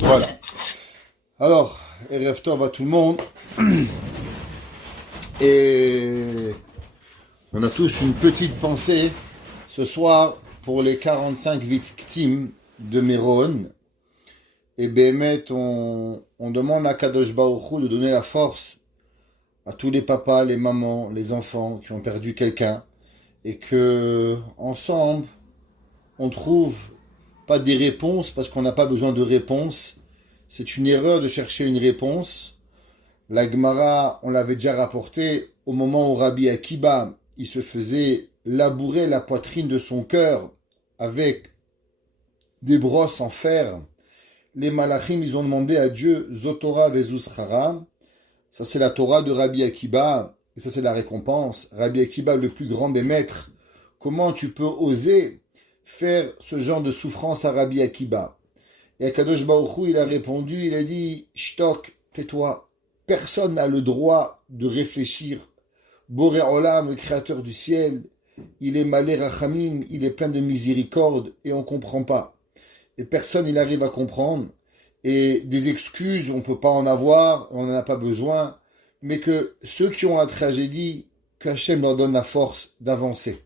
Voilà. Alors, Erev Tov à tout le monde. Et on a tous une petite pensée ce soir pour les 45 victimes de Méron. Et Béhémet, on demande à Kadosh Baruch Hu de donner la force à tous les papas, les mamans, les enfants qui ont perdu quelqu'un. Et que, ensemble, on trouve pas des réponses parce qu'on n'a pas besoin de réponses. C'est une erreur de chercher une réponse. La Gemara, on l'avait déjà rapporté, au moment où Rabbi Akiba, il se faisait labourer la poitrine de son cœur avec des brosses en fer. Les malachim, ils ont demandé à Dieu, Zotora Vezuschara. Ça, c'est la Torah de Rabbi Akiba, et ça, c'est la récompense. Rabbi Akiba, le plus grand des maîtres. Comment tu peux oser faire ce genre de souffrance à Rabbi Akiba? Et Akadosh Baruch Hu, il a répondu, il a dit, Shtok, tais-toi. Personne n'a le droit de réfléchir. Boré Olam, le créateur du ciel, il est malé rachamim, il est plein de miséricorde, et on ne comprend pas. Et personne, il arrive à comprendre. Et des excuses, on ne peut pas en avoir, on n'en a pas besoin, mais que ceux qui ont la tragédie, qu'Hachem leur donne la force d'avancer.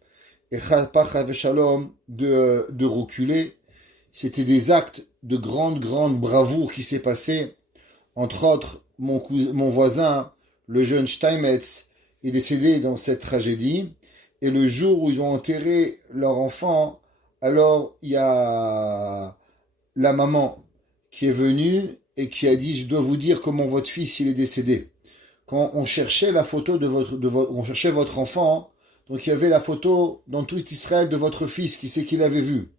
Et Chapach Shalom de reculer. C'était des actes de grande bravoure qui s'est passé. Entre autres, mon voisin, le jeune Steinmetz, est décédé dans cette tragédie. Et le jour où ils ont enterré leur enfant, alors il y a la maman qui est venue et qui a dit, je dois vous dire comment votre fils il est décédé. Quand on cherchait la photo on cherchait votre enfant, donc il y avait la photo dans tout Israël de votre fils, qui c'est qu'il avait vu.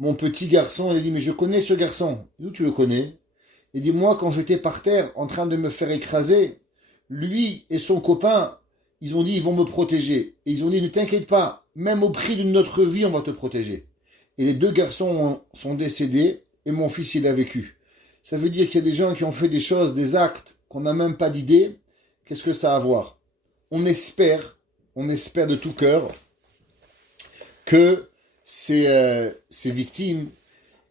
Mon petit garçon, il a dit, mais je connais ce garçon. D'où tu le connais? Il dit, moi, quand j'étais par terre, en train de me faire écraser, lui et son copain, ils ont dit, ils vont me protéger. Et ils ont dit, ne t'inquiète pas, même au prix de notre vie, on va te protéger. Et les deux garçons sont décédés, et mon fils, il a vécu. Ça veut dire qu'il y a des gens qui ont fait des choses, des actes, qu'on n'a même pas d'idée. Qu'est-ce que ça a à voir? On espère de tout cœur que ces victimes,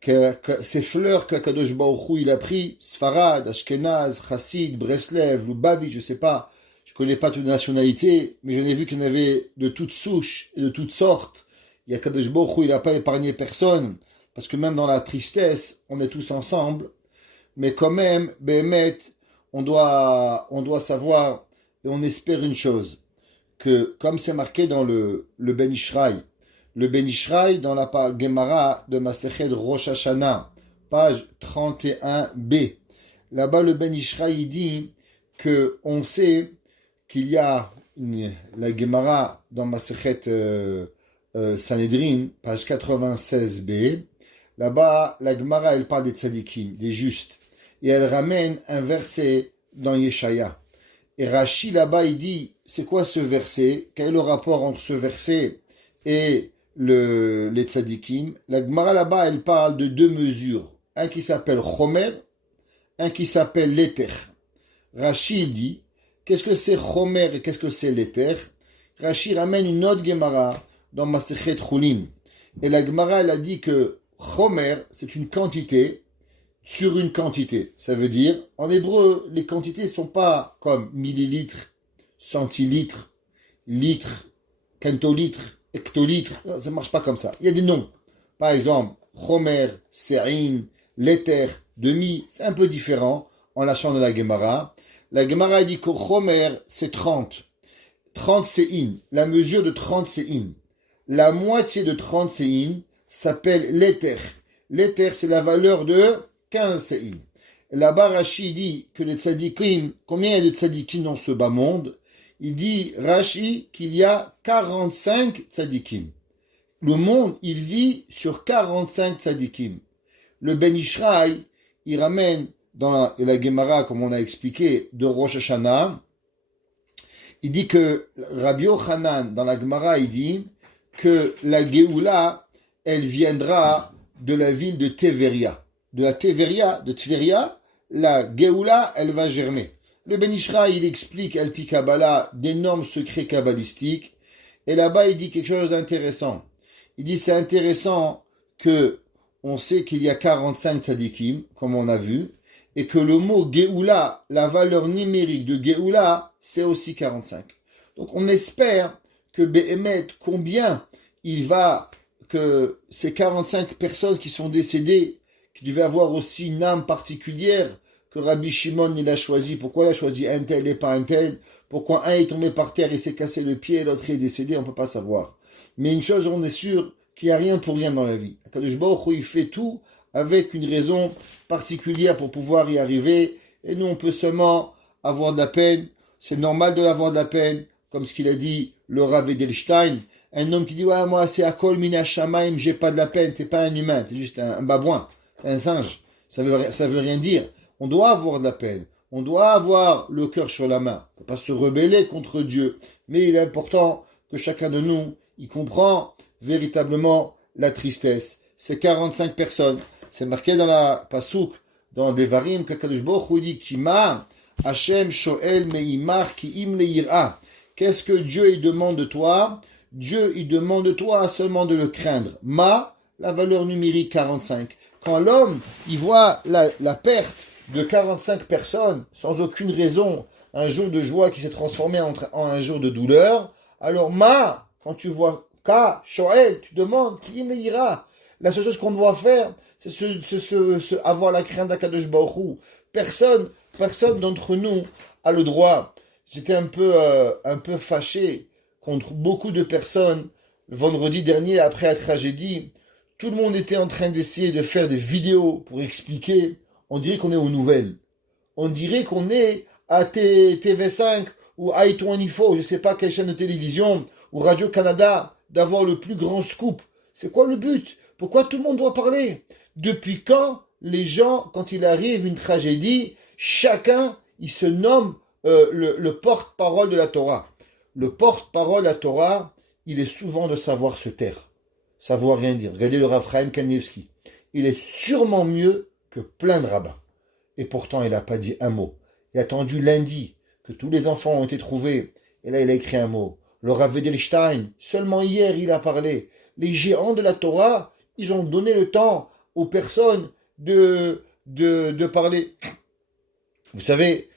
que ces fleurs qu'Akadosh Baruch Hu il a pris, Sfarad, Ashkenaz, Chassid, Breslev, Lubavitch, je sais pas, je connais pas toutes les nationalités, mais j'en ai vu qu'il y en avait de toutes souches et de toutes sortes. Et Akadosh Baruch Hu il n'a pas épargné personne, parce que même dans la tristesse, on est tous ensemble, mais quand même, Béhémet, on doit savoir, et on espère une chose, que comme c'est marqué dans le Ben Ishraï, dans la Gemara de Masechet Rosh Hashanah, page 31b. Là-bas, le Ben Ishraï dit que on sait qu'il y a la Gemara dans Masechet Sanhedrin, page 96b. Là-bas, la Gemara, elle parle des tzadikim, des justes. Et elle ramène un verset dans Yeshaya. Et Rashi, là-bas, il dit, c'est quoi ce verset? Quel est le rapport entre ce verset et les tzadikim? La Gemara là-bas, elle parle de deux mesures. Un qui s'appelle Chomer, un qui s'appelle l'éther. Rashi dit, qu'est-ce que c'est Chomer et qu'est-ce que c'est l'éther? Rashi ramène une autre Gemara dans Masechet Chulin. Et la Gemara, elle a dit que Chomer, c'est une quantité sur une quantité. Ça veut dire, en hébreu, les quantités ne sont pas comme millilitres, centilitres, litres, quintolitres, hectolitres. Ça ne marche pas comme ça. Il y a des noms. Par exemple, Chomer, Serin, l'éther, demi, c'est un peu différent en lâchant de la Gemara. La Gemara dit que Chomer, c'est 30. 30 sé'in. La mesure de 30 sé'in. La moitié de 30 sé'in s'appelle l'éther. L'éther, c'est la valeur de 15 sé'in. Là-bas, Rashi dit que les tzadikim, combien il y a de tzadikim dans ce bas monde? Il dit, Rashi, qu'il y a 45 tzadikim. Le monde, il vit sur 45 tzadikim. Le Ben Ishraï, il ramène dans la Gemara, comme on a expliqué, de Rosh Hashanah, il dit que Rabbi Yochanan, dans la Gemara, il dit que la Géoula, elle viendra de la ville de Teveria. De Tveria, la Géoula, elle va germer. Le Ben Ishraï, il explique, Al-Pi Kabbalah, d'énormes secrets kabbalistiques. Et là-bas, il dit quelque chose d'intéressant. Il dit, c'est intéressant que on sait qu'il y a 45 tzadikim, comme on a vu, et que le mot Géoula, la valeur numérique de Géoula, c'est aussi 45. Donc on espère que Béhémet, combien il va, que ces 45 personnes qui sont décédées, qui devaient avoir aussi une âme particulière, que Rabbi Shimon il a choisi, pourquoi il a choisi un tel et pas un tel, pourquoi un est tombé par terre et s'est cassé le pied, l'autre est décédé, on ne peut pas savoir. Mais une chose, on est sûr qu'il n'y a rien pour rien dans la vie. Akadosh Baruch Hu, il fait tout avec une raison particulière pour pouvoir y arriver, et nous on peut seulement avoir de la peine, c'est normal de l'avoir de la peine, comme ce qu'il a dit le Rav Edelstein, un homme qui dit ouais moi c'est Akol Mina Shamaim, j'ai pas de la peine, t'es pas un humain, t'es juste un babouin, un singe, ça veut rien dire. On doit avoir de la peine, on doit avoir le cœur sur la main, on ne peut pas se rebeller contre Dieu, mais il est important que chacun de nous y comprend véritablement la tristesse. C'est 45 personnes. C'est marqué dans la Pasouk, dans Devarim, qu'Akadosh Baruch Hu dit Kima, Hashem Shoel Meimar Ki Im Leira. Qu'est-ce que Dieu il demande de toi? Dieu il demande de toi seulement de le craindre. Ma, la valeur numérique 45. Quand l'homme il voit la perte de 45 personnes sans aucune raison, un jour de joie qui s'est transformé en un jour de douleur, alors ma, quand tu vois Ka, Shoel, tu demandes Ki Im Leira. La seule chose qu'on doit faire, c'est avoir la crainte d'Akadosh Baruch Hu. Personne d'entre nous a le droit. J'étais un peu fâché contre beaucoup de personnes. Le vendredi dernier, après la tragédie, tout le monde était en train d'essayer de faire des vidéos pour expliquer. On dirait qu'on est aux nouvelles. On dirait qu'on est à TV5 ou i24, je ne sais pas quelle chaîne de télévision, ou Radio-Canada, d'avoir le plus grand scoop. C'est quoi le but? Pourquoi tout le monde doit parler? Depuis quand les gens, quand il arrive une tragédie, chacun, il se nomme le porte-parole de la Torah. Le porte-parole de la Torah, il est souvent de savoir se taire, savoir rien dire. Regardez le Rav Chaim Kanievski. Il est sûrement mieux que plein de rabbins. Et pourtant, il n'a pas dit un mot. Il a attendu lundi que tous les enfants ont été trouvés. Et là, il a écrit un mot. Le Rav Edelstein, seulement hier, il a parlé. Les géants de la Torah, ils ont donné le temps aux personnes de parler. Vous savez,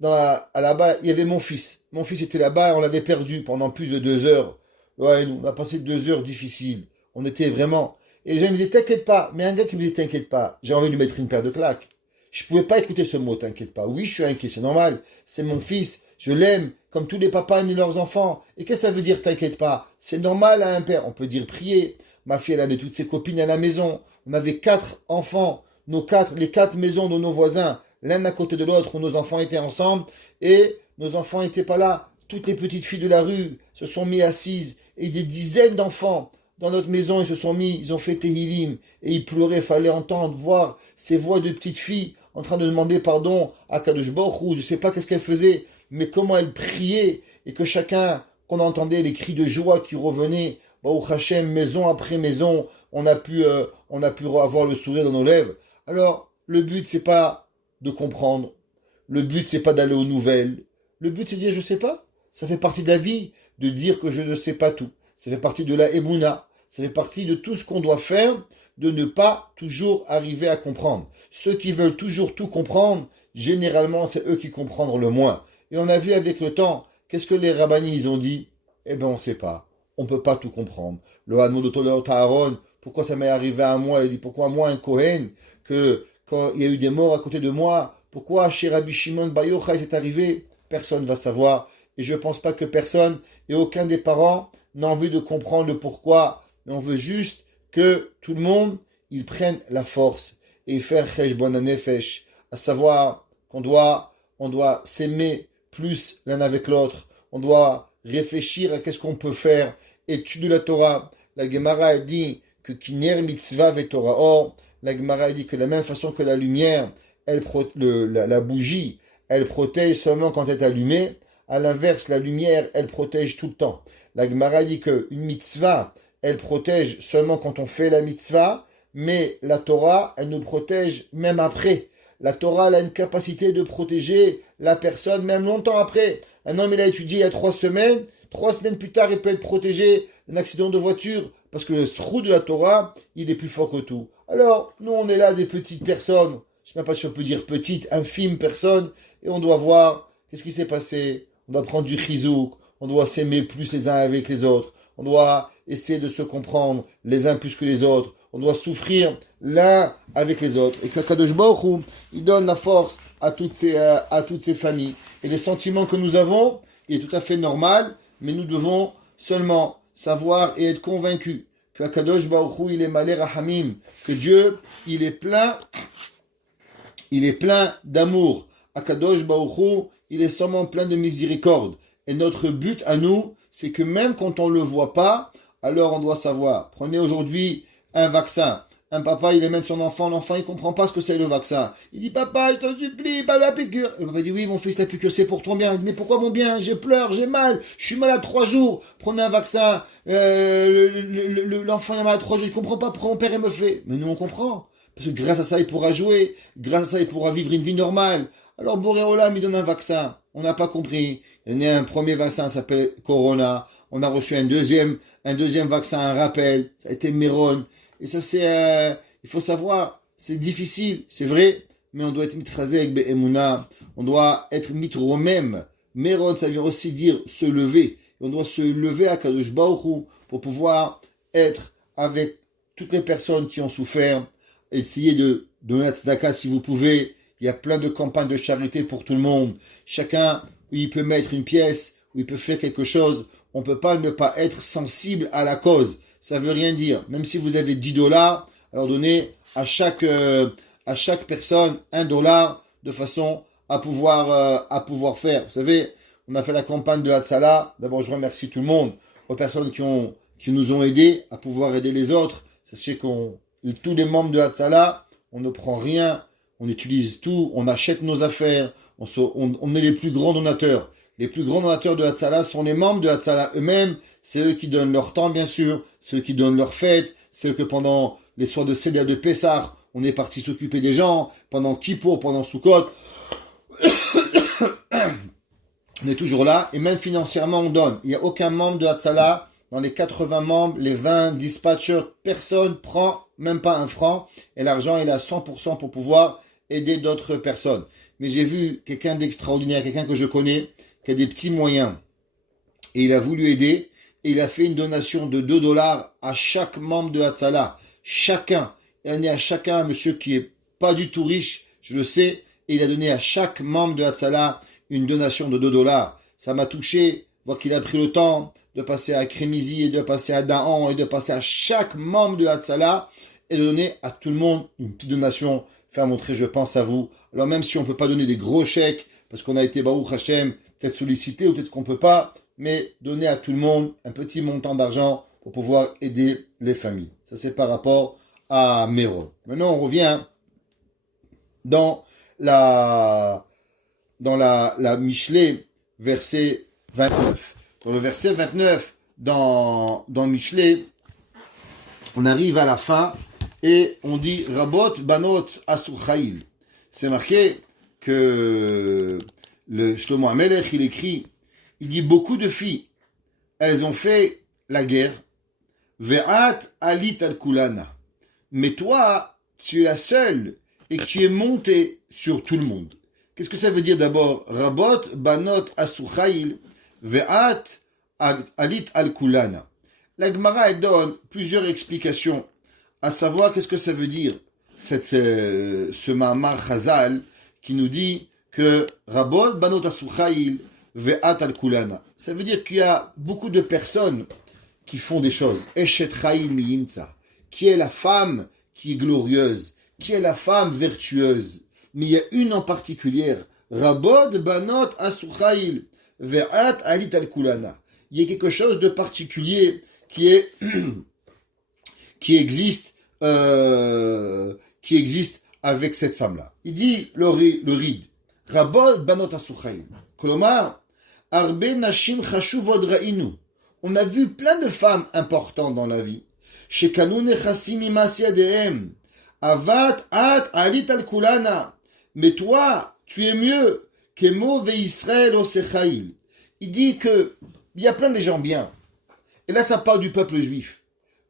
là-bas, il y avait mon fils. Mon fils était là-bas et on l'avait perdu pendant plus de 2 heures. Ouais, on a passé 2 heures difficiles. On était vraiment... Et les gens me disaient, t'inquiète pas. Mais un gars qui me dit, t'inquiète pas, j'ai envie de lui mettre une paire de claques. Je ne pouvais pas écouter ce mot, t'inquiète pas. Oui, je suis inquiet, c'est normal. C'est mon fils, je l'aime, comme tous les papas aiment leurs enfants. Et qu'est-ce que ça veut dire, t'inquiète pas? C'est normal à un père. On peut dire prier. Ma fille, elle avait toutes ses copines à la maison. On avait 4 enfants, les 4 maisons de nos voisins, l'un à côté de l'autre, où nos enfants étaient ensemble. Et nos enfants n'étaient pas là. Toutes les petites filles de la rue se sont mis assises. Et des dizaines d'enfants dans notre maison, ils ont fait Tehillim. Et ils pleuraient, fallait entendre, voir ces voix de petites filles en train de demander pardon à Kadosh Baruch Hu. Je ne sais pas qu'est-ce qu'elles faisaient, mais comment elles priaient. Et que chacun, qu'on entendait les cris de joie qui revenaient, Baruch Hashem, maison après maison, on a pu avoir le sourire dans nos lèvres. Alors, le but, c'est pas de comprendre. Le but, c'est pas d'aller aux nouvelles. Le but, c'est de dire, je sais pas. Ça fait partie de la vie, de dire que je ne sais pas tout. Ça fait partie de la Emouna. Ça fait partie de tout ce qu'on doit faire, de ne pas toujours arriver à comprendre. Ceux qui veulent toujours tout comprendre, généralement, c'est eux qui comprennent le moins. Et on a vu avec le temps, qu'est-ce que les rabbinim, ils ont dit? Eh bien, on ne sait pas. On ne peut pas tout comprendre. Le Hanodotolot Aaron, pourquoi ça m'est arrivé à moi? Il dit, pourquoi moi, un Kohen, que quand il y a eu des morts à côté de moi, pourquoi chez Rabbi Shimon Bar Yochai c'est arrivé? Personne ne va savoir. Et je ne pense pas que personne et aucun des parents n'a envie de comprendre le pourquoi. Mais on veut juste que tout le monde, il prenne la force et faire Cheshbon HaNefesh, à savoir qu'on doit s'aimer plus l'un avec l'autre. On doit réfléchir à qu'est-ce qu'on peut faire. Étude la Torah. La Gemara dit que Kiner Mitzvah ve Torah. Or, la Gemara dit que de la même façon que la lumière, la bougie, elle protège seulement quand elle est allumée. À l'inverse, la lumière, elle protège tout le temps. La Gemara dit qu'une mitzvah, elle protège seulement quand on fait la mitzvah, mais la Torah, elle nous protège même après. La Torah, elle a une capacité de protéger la personne même longtemps après. Un homme, il a étudié il y a 3 semaines, 3 semaines plus tard, il peut être protégé d'un accident de voiture, parce que le sroud de la Torah, il est plus fort que tout. Alors, nous, on est là des petites personnes, je ne sais même pas si on peut dire petites, infimes personnes, et on doit voir qu'est-ce qui s'est passé. On doit prendre du chizouk, on doit s'aimer plus les uns avec les autres, on doit essayer de se comprendre les uns plus que les autres, on doit souffrir l'un avec les autres. Et que Kadosh Baruch Hu, il donne la force à toutes ces familles. Et les sentiments que nous avons, il est tout à fait normal, mais nous devons seulement savoir et être convaincus que Kadosh Baruch Hu, il est malé rahamim, que Dieu, il est plein d'amour. Kadosh Baruch Hu, il est seulement plein de miséricorde. Et notre but à nous, c'est que même quand on ne le voit pas, alors on doit savoir. Prenez aujourd'hui un vaccin. Un papa, il amène son enfant, l'enfant, il ne comprend pas ce que c'est le vaccin. Il dit, papa, je t'en supplie, pas la piqûre. Le papa dit, oui, mon fils, la piqûre, c'est pour ton bien. Il dit, mais pourquoi mon bien? J'ai pleure, j'ai mal, je suis malade 3 jours. Prenez un vaccin. L'enfant est malade 3 jours, il ne comprend pas pourquoi mon père il me fait. Mais nous, on comprend. Parce que grâce à ça, il pourra jouer. Grâce à ça, il pourra vivre une vie normale. Alors, Boré Olam, il donne un vaccin. On n'a pas compris. Il y a un premier vaccin, ça s'appelle Corona. On a reçu un deuxième vaccin, un rappel. Ça a été Méron. Et ça, il faut savoir, c'est difficile, c'est vrai, mais on doit être mitrasé avec Be'emouna. On doit être mitromem. Méron, ça veut aussi dire se lever. Et on doit se lever à Kadosh Baruch Hu pour pouvoir être avec toutes les personnes qui ont souffert. Essayez de donner la tzedaka si vous pouvez. Il y a plein de campagnes de charité pour tout le monde. Chacun, il peut mettre une pièce, ou il peut faire quelque chose. On ne peut pas ne pas être sensible à la cause. Ça ne veut rien dire. Même si vous avez $10, alors donnez à chaque personne $1 de façon à pouvoir faire. Vous savez, on a fait la campagne de Hatzala. D'abord, je remercie tout le monde, aux personnes qui nous ont aidés à pouvoir aider les autres. Sachez tous les membres de Hatzala, on ne prend rien, on utilise tout, on achète nos affaires, on est les plus grands donateurs. Les plus grands donateurs de Hatzala sont les membres de Hatzala eux-mêmes. C'est eux qui donnent leur temps, bien sûr. C'est eux qui donnent leur fête. C'est eux que pendant les soirs de Seder de Pessah, on est parti s'occuper des gens. Pendant Kippour, pendant Sukkot, on est toujours là. Et même financièrement, on donne. Il n'y a aucun membre de Hatzala. Dans les 80 membres, les 20 dispatchers, personne prend même pas un franc. Et l'argent, il est à 100% pour pouvoir aider d'autres personnes. Mais j'ai vu quelqu'un d'extraordinaire, quelqu'un que je connais, qui a des petits moyens, et il a voulu aider, et il a fait une donation de $2 à chaque membre de Hatzala. Chacun. Il a donné à chacun, un monsieur qui est pas du tout riche, je le sais, et il a donné à chaque membre de Hatzala une donation de $2. Ça m'a touché, voir qu'il a pris le temps de passer à Crémizy, et de passer à Dahan, et de passer à chaque membre de Hatzala, et de donner à tout le monde une petite donation, faire montrer, je pense à vous. Alors même si on ne peut pas donner des gros chèques, parce qu'on a été Baruch Hashem, peut-être sollicité, ou peut-être qu'on ne peut pas, mais donner à tout le monde un petit montant d'argent pour pouvoir aider les familles. Ça, c'est par rapport à Méron. Maintenant, on revient dans la Michelet, verset 29. Dans le verset 29, dans Michelet, on arrive à la fin, et on dit Rabot Banot Asuchail. C'est marqué que le Shlomo HaMelech, il écrit, il dit beaucoup de filles, elles ont fait la guerre, Ve'at alit al kulana. Mais toi, tu es la seule et qui est montée sur tout le monde. Qu'est-ce que ça veut dire d'abord? Rabot banot asuchail ve'at alit al kulana. La Gemara elle donne plusieurs explications, à savoir qu'est-ce que ça veut dire ce Ma'amar Chazal qui nous dit que Rabot banot asuchail ve'at al kulana. Ça veut dire qu'il y a beaucoup de personnes qui font des choses. Eshet Chaim miyimtza, qui est la femme qui est glorieuse, qui est la femme vertueuse. Mais il y a une en particulier, Rabot banot asuchail ve'at alit al kulana. Il y a quelque chose de particulier qui existe avec cette femme-là. Il dit le Rid, Rabot banot asuchail. Kolomar, arbe nashim chashuvod ra'inu. On a vu plein de femmes importantes dans la vie. Shekanu nechassim imas yadehem. Avat at alit al kulana. Mais toi, tu es mieux. Kemo ve'Israël osechail. Il dit que il y a plein de gens bien. Et là, ça parle du peuple juif.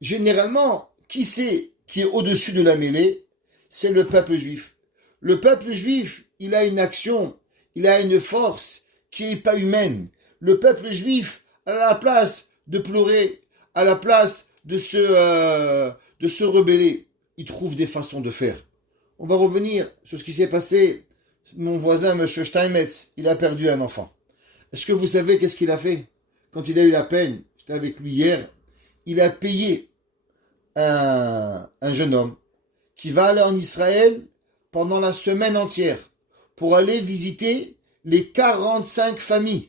Généralement, qui c'est qui est au-dessus de la mêlée? C'est le peuple juif. Le peuple juif, il a une action, il a une force qui n'est pas humaine. Le peuple juif, à la place de pleurer, à la place de se rebeller, il trouve des façons de faire. On va revenir sur ce qui s'est passé. Mon voisin, M. Steinmetz, il a perdu un enfant. Est-ce que vous savez qu'est-ce qu'il a fait? Quand il a eu la peine, j'étais avec lui hier, il a payé un jeune homme qui va aller en Israël pendant la semaine entière pour aller visiter les 45 familles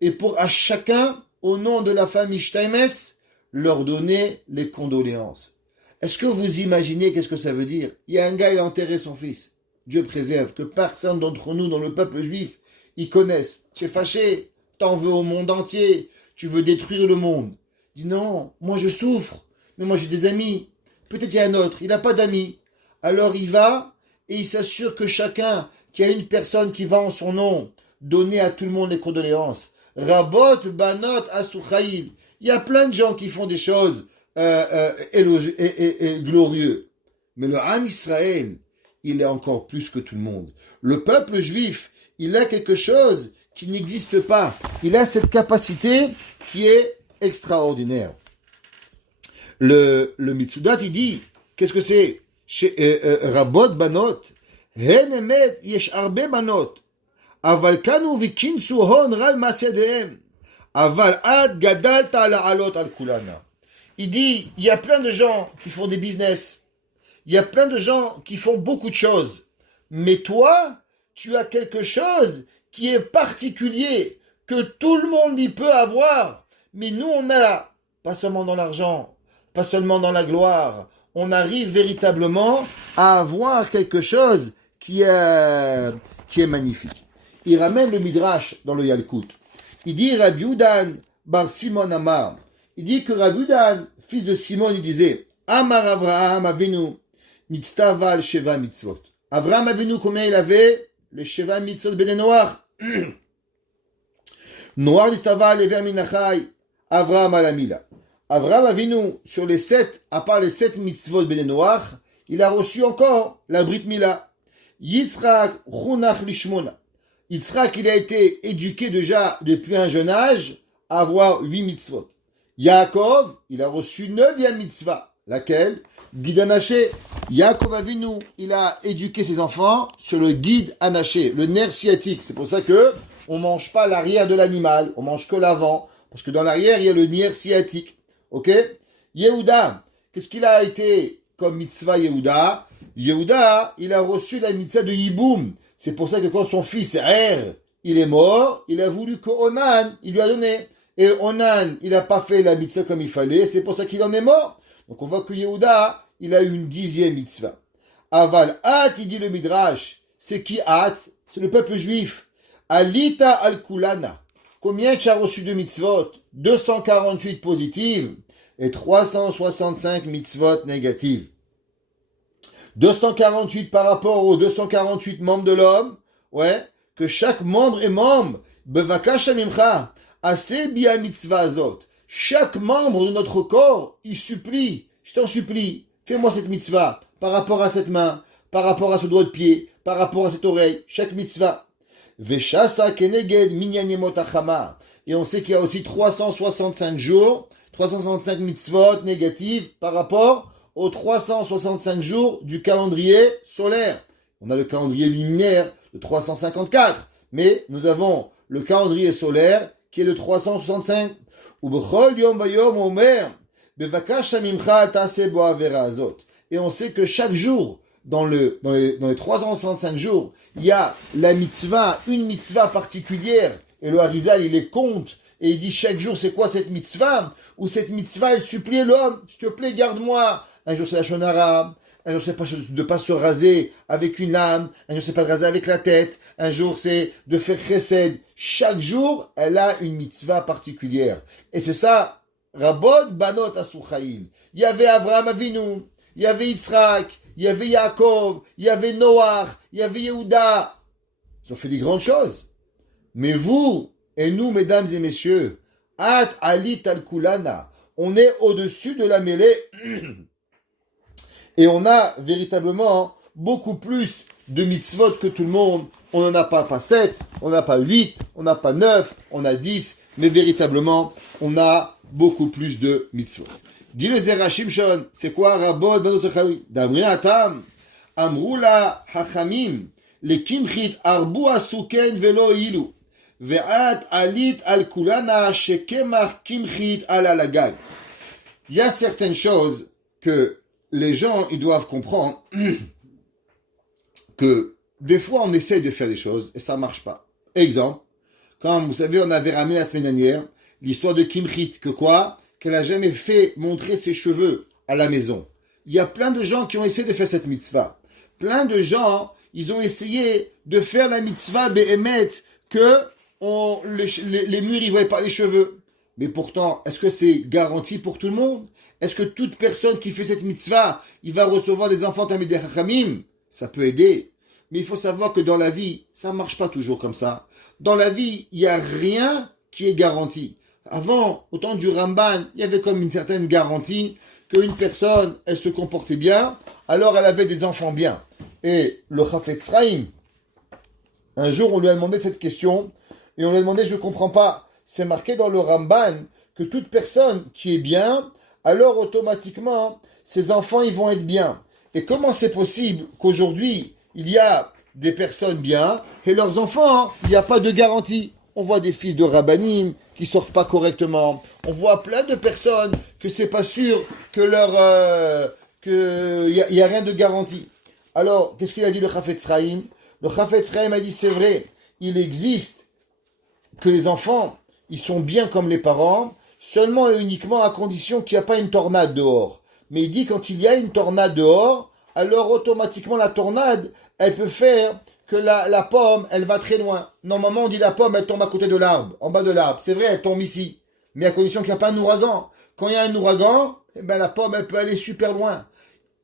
et pour à chacun, au nom de la famille Steinmetz, leur donner les condoléances. Est-ce que vous imaginez qu'est-ce que ça veut dire? Il y a un gars, il a enterré son fils. Dieu préserve que personne d'entre nous dans le peuple juif, ils connaissent. Tu es fâché, t'en veux au monde entier, tu veux détruire le monde. Il dit non, moi je souffre, mais moi j'ai des amis. Peut-être il y a un autre, il n'a pas d'amis. Alors il va et il s'assure que chacun, qu'il y a une personne qui va en son nom, donner à tout le monde les condoléances. Rabot, Banot, Asuchaïd. Il y a plein de gens qui font des choses glorieuses. Mais le Ham Israël, il est encore plus que tout le monde. Le peuple juif, il a quelque chose qui n'existe pas. Il a cette capacité qui est extraordinaire. Le Mitsudat, il dit, qu'est-ce que c'est? Rabot Banot, Hen Emet, Yesh Arbe Banot, Aval Kanu Vikinsu Hon Ral Masedehem, Aval Ad Gadalta Ala Alot Al Kulana. Il dit, il y a plein de gens qui font des business, il y a plein de gens qui font beaucoup de choses, mais toi, tu as quelque chose qui est particulier, que tout le monde y peut avoir, mais nous on a, pas seulement dans l'argent, pas seulement dans la gloire, on arrive véritablement à avoir quelque chose qui est magnifique. Il ramène le Midrash dans le Yalkut. Il dit Rabbi Udan bar Simon Amar. Il dit que Rabbi Udan, fils de Simon, il disait Amar Avraham Avinu mitztaval sheva mitzvot. Avraham Avinu, combien il avait? Les sheva mitzvot bene Noach. Noach nistaval lever minachai. Avraham alamila. Avraham Avinu, sur les 7, à part les 7 mitzvot bene Noach, il a reçu encore la Brit Mila. Yitzhak chunach lishmona. Yitzhak, il a été éduqué déjà depuis un jeune âge à avoir 8 mitzvot. Yaakov, il a reçu 9e mitzvah. Laquelle? Guide anaché. Yaakov Avinu, il a éduqué ses enfants sur le guide anaché, le nerf sciatique. C'est pour ça que on mange pas l'arrière de l'animal, on mange que l'avant. Parce que dans l'arrière, il y a le nerf sciatique. Ok? Yehuda, qu'est-ce qu'il a été comme mitzvah Yehuda? Yehuda, il a reçu la mitzvah de Yiboum. C'est pour ça que quand son fils il est mort, il a voulu que Onan, il lui a donné. Et Onan, il n'a pas fait la mitzvah comme il fallait, c'est pour ça qu'il en est mort. Donc on voit que Yehuda, il a eu une 10e mitzvah. Aval At, il dit le Midrash, c'est qui At? C'est le peuple juif. Alita al-Kulana. Combien tu as reçu de mitzvot? 248 positives et 365 mitzvot négatives. 248 par rapport aux 248 membres de l'homme, ouais, que chaque membre est membre. Bevakasha mimcha, assez bien mitzvah azot. Chaque membre de notre corps, il supplie, je t'en supplie, fais-moi cette mitzvah, par rapport à cette main, par rapport à ce doigt de pied, par rapport à cette oreille, chaque mitzvah. Veshasa keneged minyanemot achama. Et on sait qu'il y a aussi 365 jours, 365 mitzvot négatives par rapport aux 365 jours du calendrier solaire. On a le calendrier lunaire de 354, mais nous avons le calendrier solaire qui est de 365. Et on sait que chaque jour, dans les 365 jours, il y a la mitzvah, une mitzvah particulière, et le Harizal, il les compte, et il dit chaque jour, c'est quoi cette mitzvah? Ou cette mitzvah, elle supplie l'homme, s'il te plaît, garde-moi. Un jour, c'est la shonara, un jour, c'est de pas se raser avec une lame, un jour, c'est pas de raser avec la tête, un jour, c'est de faire chesed. Chaque jour, elle a une mitzvah particulière. Et c'est ça, Rabot Banot Asuchaïl. Il y avait Avraham Avinu, il y avait Yitzhak, il y avait Yaakov, il y avait Noach, il y avait Yehuda. Ils ont fait des grandes choses. Mais vous et nous, mesdames et messieurs, At alit al kulana. On est au-dessus de la mêlée. Et on a véritablement beaucoup plus de mitzvot que tout le monde. On n'en a pas 7, on n'a pas 8, on n'a pas 9, on a 10, mais véritablement, on a beaucoup plus de mitzvot. Dis le Zera Shimshon, c'est quoi Rabot Banosachawi? Damriatam, Amrula Hachamim, le Kimchit Arbu Asuken Velo Ilu, Ve'at Alit Al Kulana Shekemach Kimchit Al Alagag. Il y a certaines choses que les gens, ils doivent comprendre que des fois, on essaie de faire des choses et ça marche pas. Exemple, comme vous savez, on avait ramené la semaine dernière l'histoire de Kimchit, que quoi? Qu'elle a jamais fait montrer ses cheveux à la maison. Il y a plein de gens qui ont essayé de faire cette mitzvah. Plein de gens, ils ont essayé de faire la mitzvah be'emet, que les murs, ils voient pas les cheveux. Mais pourtant, est-ce que c'est garanti pour tout le monde? Est-ce que toute personne qui fait cette mitzvah, il va recevoir des enfants Talmidei Chachamim? Ça peut aider. Mais il faut savoir que dans la vie, ça ne marche pas toujours comme ça. Dans la vie, il n'y a rien qui est garanti. Avant, au temps du Ramban, il y avait comme une certaine garantie qu'une personne, elle se comportait bien, alors elle avait des enfants bien. Et le Chafetz Chaim, un jour, on lui a demandé cette question, et on lui a demandé, je ne comprends pas, c'est marqué dans le Ramban que toute personne qui est bien, alors automatiquement, ses enfants, ils vont être bien. Et comment c'est possible qu'aujourd'hui, il y a des personnes bien, et leurs enfants, il n'y a pas de garantie. On voit des fils de rabbanim qui sortent pas correctement. On voit plein de personnes que c'est pas sûr que y a rien de garanti. Alors, qu'est-ce qu'il a dit le Chafetz Chaim? Le Chafetz Chaim a dit, c'est vrai, il existe que les enfants, ils sont bien comme les parents, seulement et uniquement à condition qu'il n'y a pas une tornade dehors. Mais il dit, quand il y a une tornade dehors, alors automatiquement la tornade, elle peut faire que la pomme, elle va très loin. Normalement, on dit la pomme, elle tombe à côté de l'arbre, en bas de l'arbre. C'est vrai, elle tombe ici. Mais à condition qu'il n'y a pas un ouragan. Quand il y a un ouragan, eh ben, la pomme, elle peut aller super loin.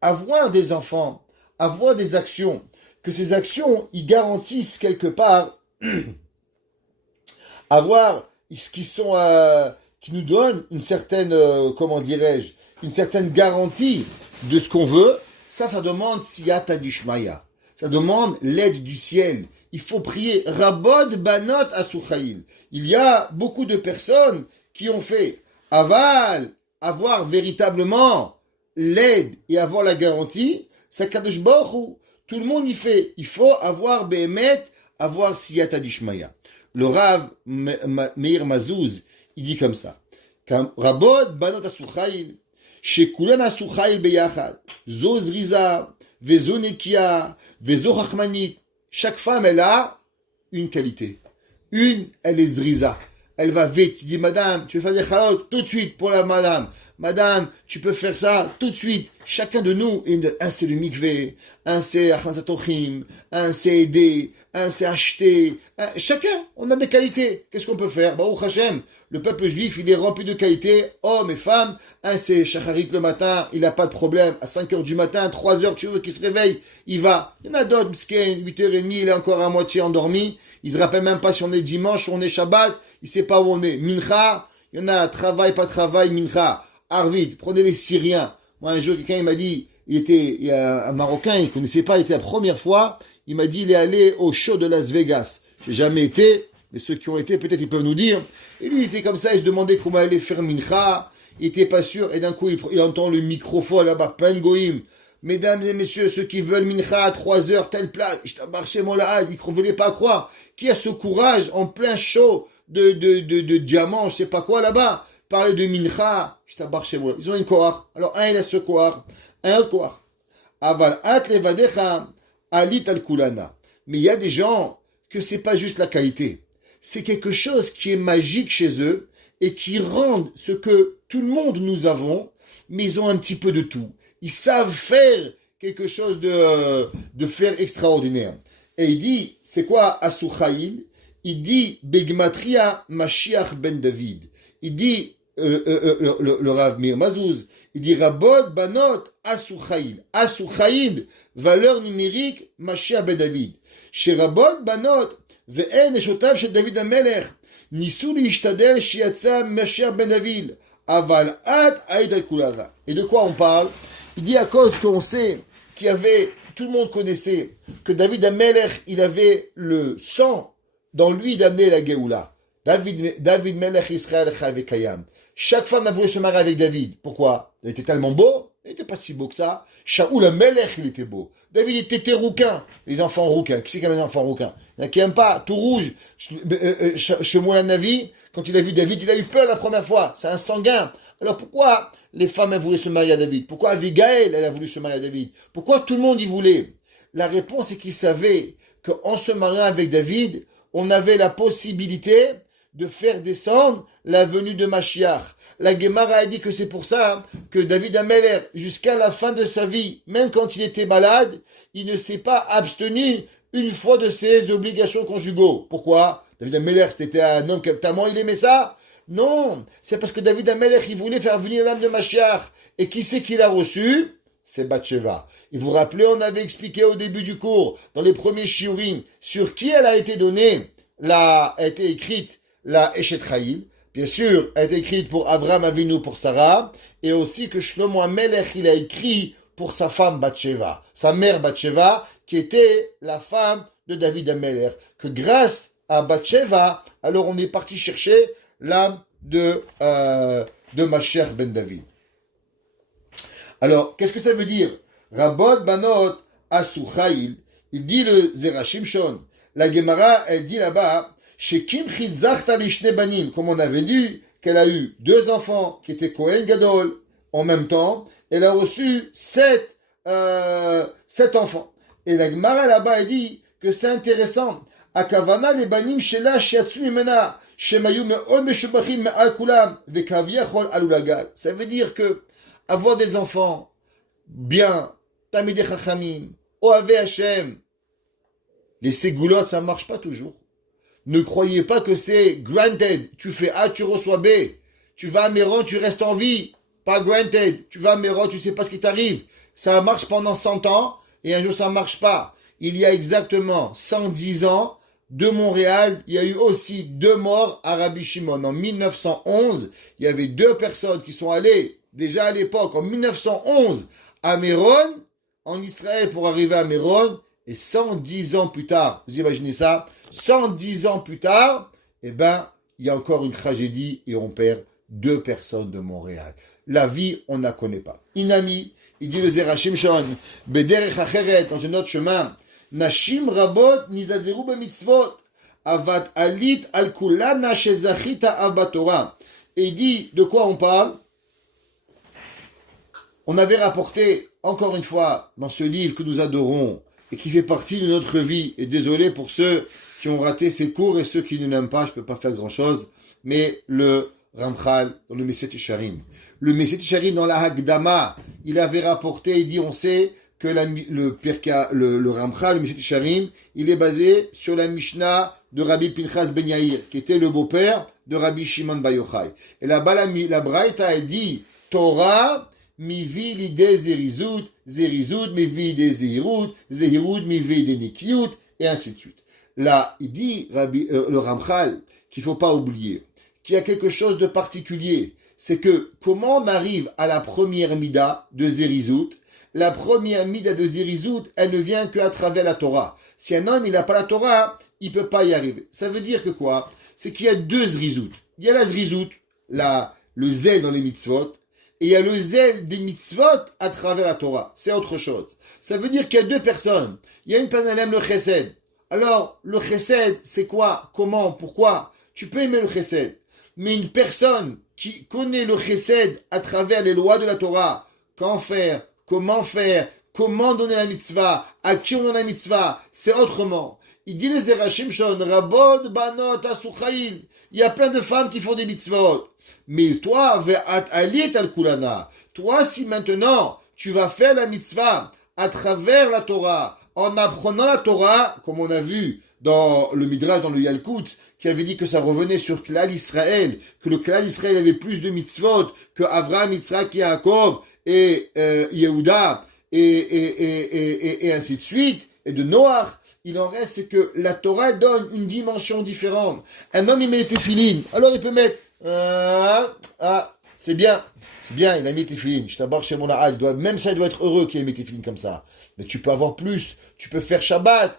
Avoir des enfants, avoir des actions, que ces actions, ils garantissent quelque part, avoir ce qui sont, qui nous donnent une certaine, comment dirais-je, une certaine garantie de ce qu'on veut, ça demande siyata dishmaya. Ça demande l'aide du ciel. Il faut prier. Rabod banot asuchail. Il y a beaucoup de personnes qui ont fait aval, avoir véritablement l'aide et avoir la garantie. C'est Kadosh Baruch Hu. Tout le monde y fait. Il faut avoir behemet, avoir siyata dishmaya. Le Rav Meir Mazouz, il dit comme ça. Rabod banot asuchail. Shekulan asuchail beyachad. Zozriza. Vezo nekia, vezo rachmanit. Chaque femme, elle a une qualité. Une, elle est zriza. Elle va vite. Tu dis, madame, tu veux faire des chalot tout de suite pour la madame. Madame, tu peux faire ça tout de suite. Chacun de nous, un c'est le mikvé, un c'est achnasatochim, un c'est aider, un c'est acheter. Chacun, on a des qualités. Qu'est-ce qu'on peut faire? Baruch Hashem, le peuple juif, il est rempli de qualités, hommes et femmes. Un c'est shacharit le matin, il n'a pas de problème. À 5h du matin, 3h, tu veux qu'il se réveille, il va. Il y en a d'autres, miskin, 8h30, il est encore à moitié endormi. Il se rappelle même pas si on est dimanche ou on est Shabbat. Il sait pas où on est. Mincha, il y en a travail, pas travail, mincha. Arvid, prenez les Syriens. Moi, un jour, quelqu'un, il m'a dit, il y a un Marocain, il connaissait pas, il était la première fois. Il m'a dit, il est allé au show de Las Vegas. J'ai jamais été, mais ceux qui ont été, peut-être, ils peuvent nous dire. Et lui, il était comme ça, il se demandait comment aller faire mincha. Il était pas sûr. Et d'un coup, il entend le microphone là-bas, plein de goïms. Mesdames et messieurs, ceux qui veulent mincha à 3h, telle place, je t'ai marché moi là, ils ne voulaient pas croire. Qui a ce courage en plein show de diamants, je sais pas quoi là-bas, parler de mincha, je t'ai marché moi là. Ils ont une koar. Alors un, il a ce koar, un autre koar. Aval at levadecha alit al kulana. Mais il y a des gens que c'est pas juste la qualité. C'est quelque chose qui est magique chez eux et qui rendent ce que tout le monde nous avons, mais ils ont un petit peu de tout. Ils savent faire quelque chose de faire extraordinaire. Et il dit, c'est quoi Asuchaïl? Il dit, Begmatria Mashiach ben David. Il dit, le Rav Mir Mazouz, il dit Rabot Banot Asuchaïl. Asuchaïl, valeur numérique, Mashiach ben David. Chez Rabot Banot, Ve'en Eshotav chez David Amelech, Nisou Lishtadel Shiatza Mashiach ben David, Aval At Aïd al-Kulava. Et de quoi on parle? Il dit à cause qu'on sait qu'il y avait, tout le monde connaissait, que David Amelech, il avait le sang dans lui d'amener la Géoula. David Melech Israël Chavekayam. Chaque femme a voulu se marier avec David. Pourquoi? Il était tellement beau. Il n'était pas si beau que ça. Shaoul Melech, il était beau. David était rouquin. Les enfants rouquins. Qui c'est qui a des enfants rouquins? Il y en a qui n'aiment pas. Tout rouge. Chez Moulin Navi, quand il a vu David, il a eu peur la première fois. C'est un sanguin. Alors pourquoi les femmes, elles voulaient se marier à David? Pourquoi Abigail, elle a voulu se marier à David? Pourquoi tout le monde y voulait? La réponse est qu'ils savaient qu'en se mariant avec David, on avait la possibilité de faire descendre la venue de Mashiach. La Gemara a dit que c'est pour ça que David Ameller, jusqu'à la fin de sa vie, même quand il était malade, il ne s'est pas abstenu une fois de ses obligations conjugaux. Pourquoi? David Ameller, c'était un homme tellement il aimait ça? Non, c'est parce que David Ameller, il voulait faire venir l'âme de Mashiach. Et qui c'est qu'il a reçu? C'est Bathsheba. Et vous vous rappelez, on avait expliqué au début du cours, dans les premiers shiurim, sur qui elle a été donnée, a été écrite la Eshet Chayil. Bien sûr, elle a été écrite pour Avraham Avinu, pour Sarah, et aussi que Shlomo HaMelech, il a écrit pour sa femme Bathsheba, sa mère Bathsheba, qui était la femme de David HaMelech. Que grâce à Bathsheba, alors on est parti chercher l'âme de Mashiach ben David. Alors, qu'est-ce que ça veut dire? Rabot Banot Asuchail, il dit le Zera Shimshon. La Gemara, elle dit là-bas, chez Kim Chitzachta Lishne Banim, comme on avait dit, qu'elle a eu 2 enfants qui étaient Kohen Gadol en même temps, elle a reçu 7 enfants. Et la Gemara là-bas, elle dit que c'est intéressant. Akavana les banim shela shiatsu mimena shemayu me'od meshubachim me'al kulam vekaviachol alulagal. Ça veut dire que avoir des enfants bien, tamidei chachamim, ohavei Hashem, les ségoulottes, ça ne marche pas toujours. Ne croyez pas que c'est granted. Tu fais A, tu reçois B. Tu vas à Méron, tu restes en vie. Pas granted. Tu vas à Méron, tu ne sais pas ce qui t'arrive. Ça marche pendant 100 ans et un jour ça ne marche pas. Il y a exactement 110 ans, de Montréal, il y a eu aussi 2 morts à Rabbi Shimon. En 1911, il y avait 2 personnes qui sont allées, déjà à l'époque, en 1911, à Méron, en Israël, pour arriver à Méron. Et 110 ans plus tard, vous imaginez ça, 110 ans plus tard, eh ben, il y a encore une tragédie et on perd 2 personnes de Montréal. La vie, on ne la connaît pas. Inami, il dit le Zera Shimshon, Bederech Acheret, dans un autre chemin, Nashim Rabot Nizazeru B'mitzvot, Avat Alit Al Kulana Shezachita Abatora. Et il dit, de quoi on parle? On avait rapporté, encore une fois, dans ce livre que nous adorons, et qui fait partie de notre vie. Et désolé pour ceux qui ont raté ces cours et ceux qui ne l'aiment pas, je ne peux pas faire grand-chose. Mais le Ramchal, dans le Meset Yesharim. Le Meset Yesharim, dans la Hagdama, il avait rapporté, il dit, on sait que le Ramchal, le Meset Yesharim, il est basé sur la Mishnah de Rabbi Pinchas Ben Yair, qui était le beau-père de Rabbi Shimon Bar Yochai. Et là-bas, la Braïta, elle dit, Torah, mivi l'idée zerizut, zerizut mivi des zehirut, zehirut mivi des nikiut, et ainsi de suite. Là, il dit, le Ramchal, qu'il ne faut pas oublier, qu'il y a quelque chose de particulier. C'est que, comment on arrive à la première mida de zerizut? La première mida de zerizut, elle ne vient qu'à travers la Torah. Si un homme, il n'a pas la Torah, il ne peut pas y arriver. Ça veut dire que quoi? C'est qu'il y a 2 zerizut. Il y a la zerizut, le zèle dans les mitzvot, et il y a le zèle des mitzvot à travers la Torah. C'est autre chose. Ça veut dire qu'il y a 2 personnes. Il y a une personne, elle aime le chesed. Alors, le chesed, c'est quoi? Comment? Pourquoi? Tu peux aimer le chesed. Mais une personne qui connaît le chesed à travers les lois de la Torah, quand faire, comment donner la mitzvah, à qui on donne la mitzvah, c'est autrement. Il dit le Zera Shimshon, Rabot Banot Asuchail. Il y a plein de femmes qui font des mitzvot. Mais toi, ve'at aliet al kulana. Toi, si maintenant tu vas faire la mitzvah à travers la Torah, en apprenant la Torah, comme on a vu dans le Midrash, dans le Yalkut, qui avait dit que ça revenait sur Klal Israël, que le Klal Israël avait plus de mitzvot que Avraham, Yitzhak, Yaakov et Yehuda, et ainsi de suite, et de Noach. Il en reste, c'est que la Torah donne une dimension différente. Un homme, il met les téphilines, alors il peut mettre, c'est bien, il a mis les téphilines, je t'aborde chez mon ahad, même ça, il doit être heureux qu'il ait mis les téphilines comme ça. Mais tu peux avoir plus, tu peux faire Shabbat,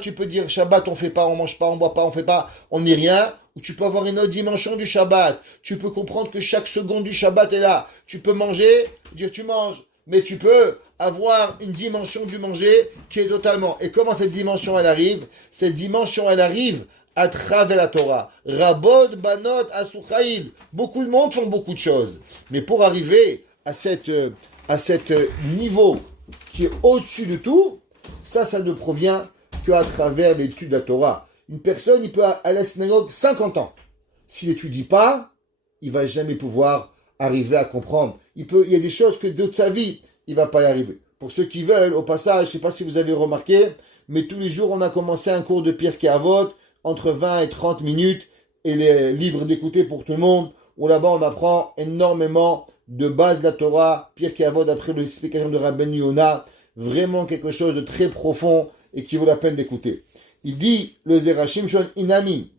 tu peux dire Shabbat, on fait pas, on mange pas, on boit pas, on fait pas, on n'est rien, ou tu peux avoir une autre dimension du Shabbat, tu peux comprendre que chaque seconde du Shabbat est là, tu peux manger, dire tu manges, mais tu peux avoir une dimension du manger qui est totalement... Et comment cette dimension, elle arrive? Cette dimension, elle arrive à travers la Torah. Rabod, Banot, Asuchaïl. Beaucoup de monde font beaucoup de choses. Mais pour arriver à cet niveau qui est au-dessus de tout, ça ne provient qu'à travers l'étude de la Torah. Une personne, il peut aller à la synagogue 50 ans. S'il n'étudie pas, il va jamais pouvoir arriver à comprendre. Il y a des choses que de sa vie, il va pas y arriver. Pour ceux qui veulent, au passage, je sais pas si vous avez remarqué, mais tous les jours, on a commencé un cours de Pirkei Avot, entre 20 et 30 minutes, et les libre d'écouter pour tout le monde, où là-bas, on apprend énormément de bases de la Torah, Pirkei Avot, après l'explication de Rabbeinu Yonah, vraiment quelque chose de très profond, et qui vaut la peine d'écouter. Il dit, le Zerachim Shon Inami,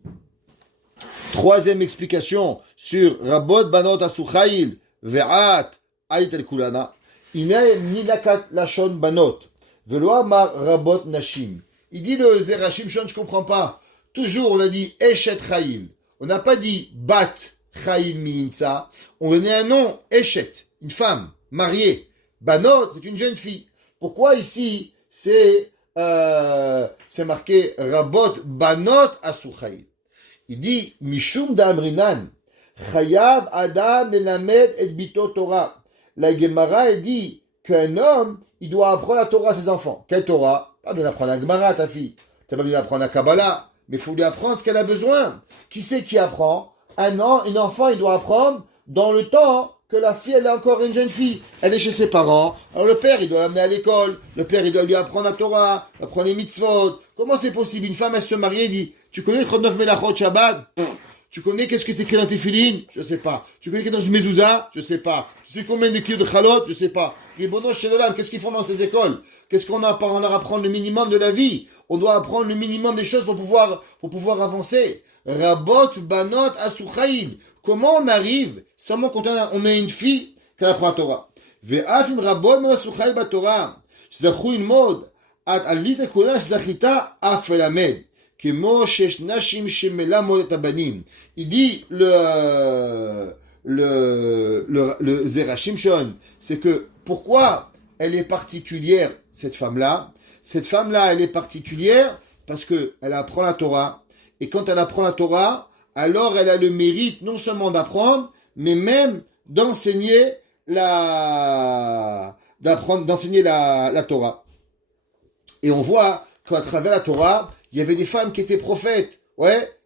troisième explication sur Rabot Banot Asuchail Ve'at Ait El Kulana. Inaem Nilakat Lashon Banot Velo Amar Rabot Nashim. Il dit le Zerachim Shon, je comprends pas. Toujours on a dit Eshet Chail. On n'a pas dit Bat Chail Miimtsa. On donnait un nom, Eshet, une femme mariée. Banot, c'est une jeune fille. Pourquoi ici c'est marqué Rabot Banot Asuchail? Il dit, Mishum d'Amrinan, Chayav Adam Melamed et Bito Torah. La Gemara, elle dit qu'un homme, il doit apprendre la Torah à ses enfants. Quelle Torah? Pas bien apprendre la Gemara, ta fille. T'as pas bien apprendre la Kabbalah. Mais il faut lui apprendre ce qu'elle a besoin. Qui c'est qui apprend? Un enfant, il doit apprendre dans le temps que la fille, elle est encore une jeune fille. Elle est chez ses parents. Alors le père, il doit l'amener à l'école. Le père, il doit lui apprendre la Torah, apprendre les mitzvot. Comment c'est possible? Une femme, elle se marie, elle dit, tu connais 39 Melachot Shabbat? Tu connais qu'est-ce que c'est écrit dans tes filines? Je sais pas. Tu connais qu'est-ce que c'est dans une mezouza? Je sais pas. Tu sais combien de kilos de chalot? Je sais pas. Ribono Shelolam, qu'est-ce qu'ils font dans ces écoles? Qu'est-ce qu'on a on leur apprendre le minimum de la vie? On doit apprendre le minimum des choses pour pouvoir avancer. Rabot, Banot, Asuchaïd. Comment on arrive? Seulement quand on met une fille qui apprend la Torah. Ve'afim Rabot, Asuchaïd, Batorah. Zachou une mode. At alita kula zachita afelamed. Il dit le Zerachim Shon, c'est que pourquoi elle est particulière, cette femme-là? Cette femme-là, elle est particulière parce que elle apprend la Torah. Et quand elle apprend la Torah, alors elle a le mérite non seulement d'apprendre, mais même d'enseigner la Torah. Et on voit qu'à travers la Torah, il y avait des femmes qui étaient prophètes,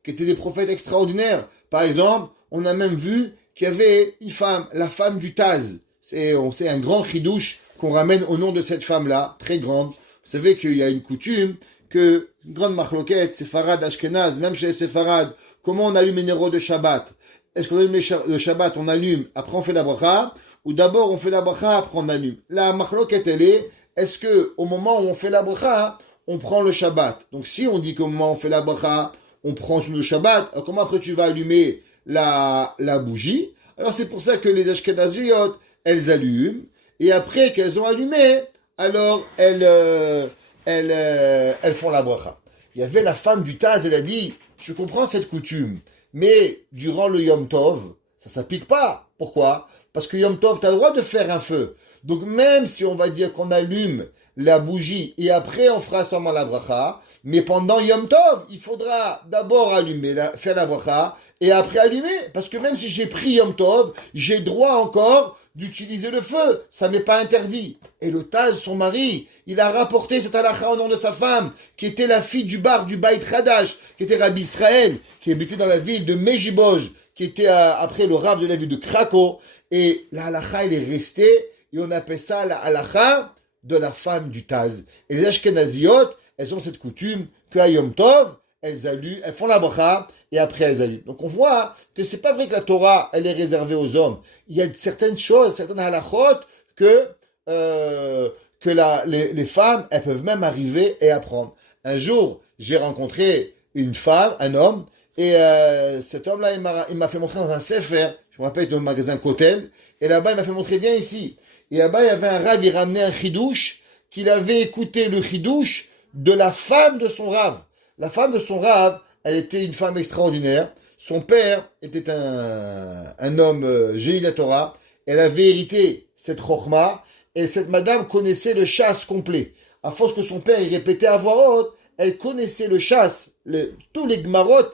qui étaient des prophètes extraordinaires. Par exemple, on a même vu qu'il y avait une femme, la femme du Taz. C'est un grand chidouche qu'on ramène au nom de cette femme-là, très grande. Vous savez qu'il y a une coutume que, une grande marloquette, Séfarad, Ashkenaz, même chez les Séfarad, comment on allume les néros de Shabbat? Est-ce qu'on allume le Shabbat, on allume, après on fait la bracha, ou d'abord on fait la bracha, après on allume? La marloquette, elle est-ce que au moment où on fait la bracha, on prend le Shabbat? Donc si on dit qu'au moment où on fait la bracha, on prend le Shabbat, alors comment après tu vas allumer la bougie? Alors c'est pour ça que les Ashkenaziyot, elles allument, et après qu'elles ont allumé, alors elles font la bracha. Il y avait la femme du Taz, elle a dit, je comprends cette coutume, mais durant le Yom Tov, ça s'applique pas. Pourquoi? Parce que Yom Tov, tu as le droit de faire un feu. Donc même si on va dire qu'on allume la bougie et après on fera seulement la bracha, mais pendant Yom Tov, il faudra d'abord faire la bracha et après allumer, parce que même si j'ai pris Yom Tov, j'ai le droit encore d'utiliser le feu, ça m'est pas interdit. Et le Taz, son mari, il a rapporté cette halakha au nom de sa femme, qui était la fille du bar du Beit Hadash, qui était Rabbi Israël, qui habitait dans la ville de Mejiboj, qui était après le Rav de la ville de Krakow, et la halakha, elle est restée, et on appelle ça la halakha de la femme du Taz. Et les Ashkenaziotes, elles ont cette coutume qu'à Yom Tov, elles font la bracha et après elles allument. Donc on voit que c'est pas vrai que la Torah, elle est réservée aux hommes. Il y a certaines choses, certaines halachot que les femmes, elles peuvent même arriver et apprendre. Un jour, j'ai rencontré une femme, un homme, et cet homme-là, il m'a fait montrer dans un sefer, je me rappelle, dans le magasin Kotel, et là-bas, il m'a fait montrer, viens ici. Et là-bas, il y avait un rav, il ramenait un chidouche, qu'il avait écouté le chidouche de la femme de son rav. La femme de son rav, elle était une femme extraordinaire. Son père était un homme génie de la Torah. Elle avait hérité cette chokhma, et cette madame connaissait le chasse complet. À force que son père il répétait à voix haute, elle connaissait le chasse, tous les gmarot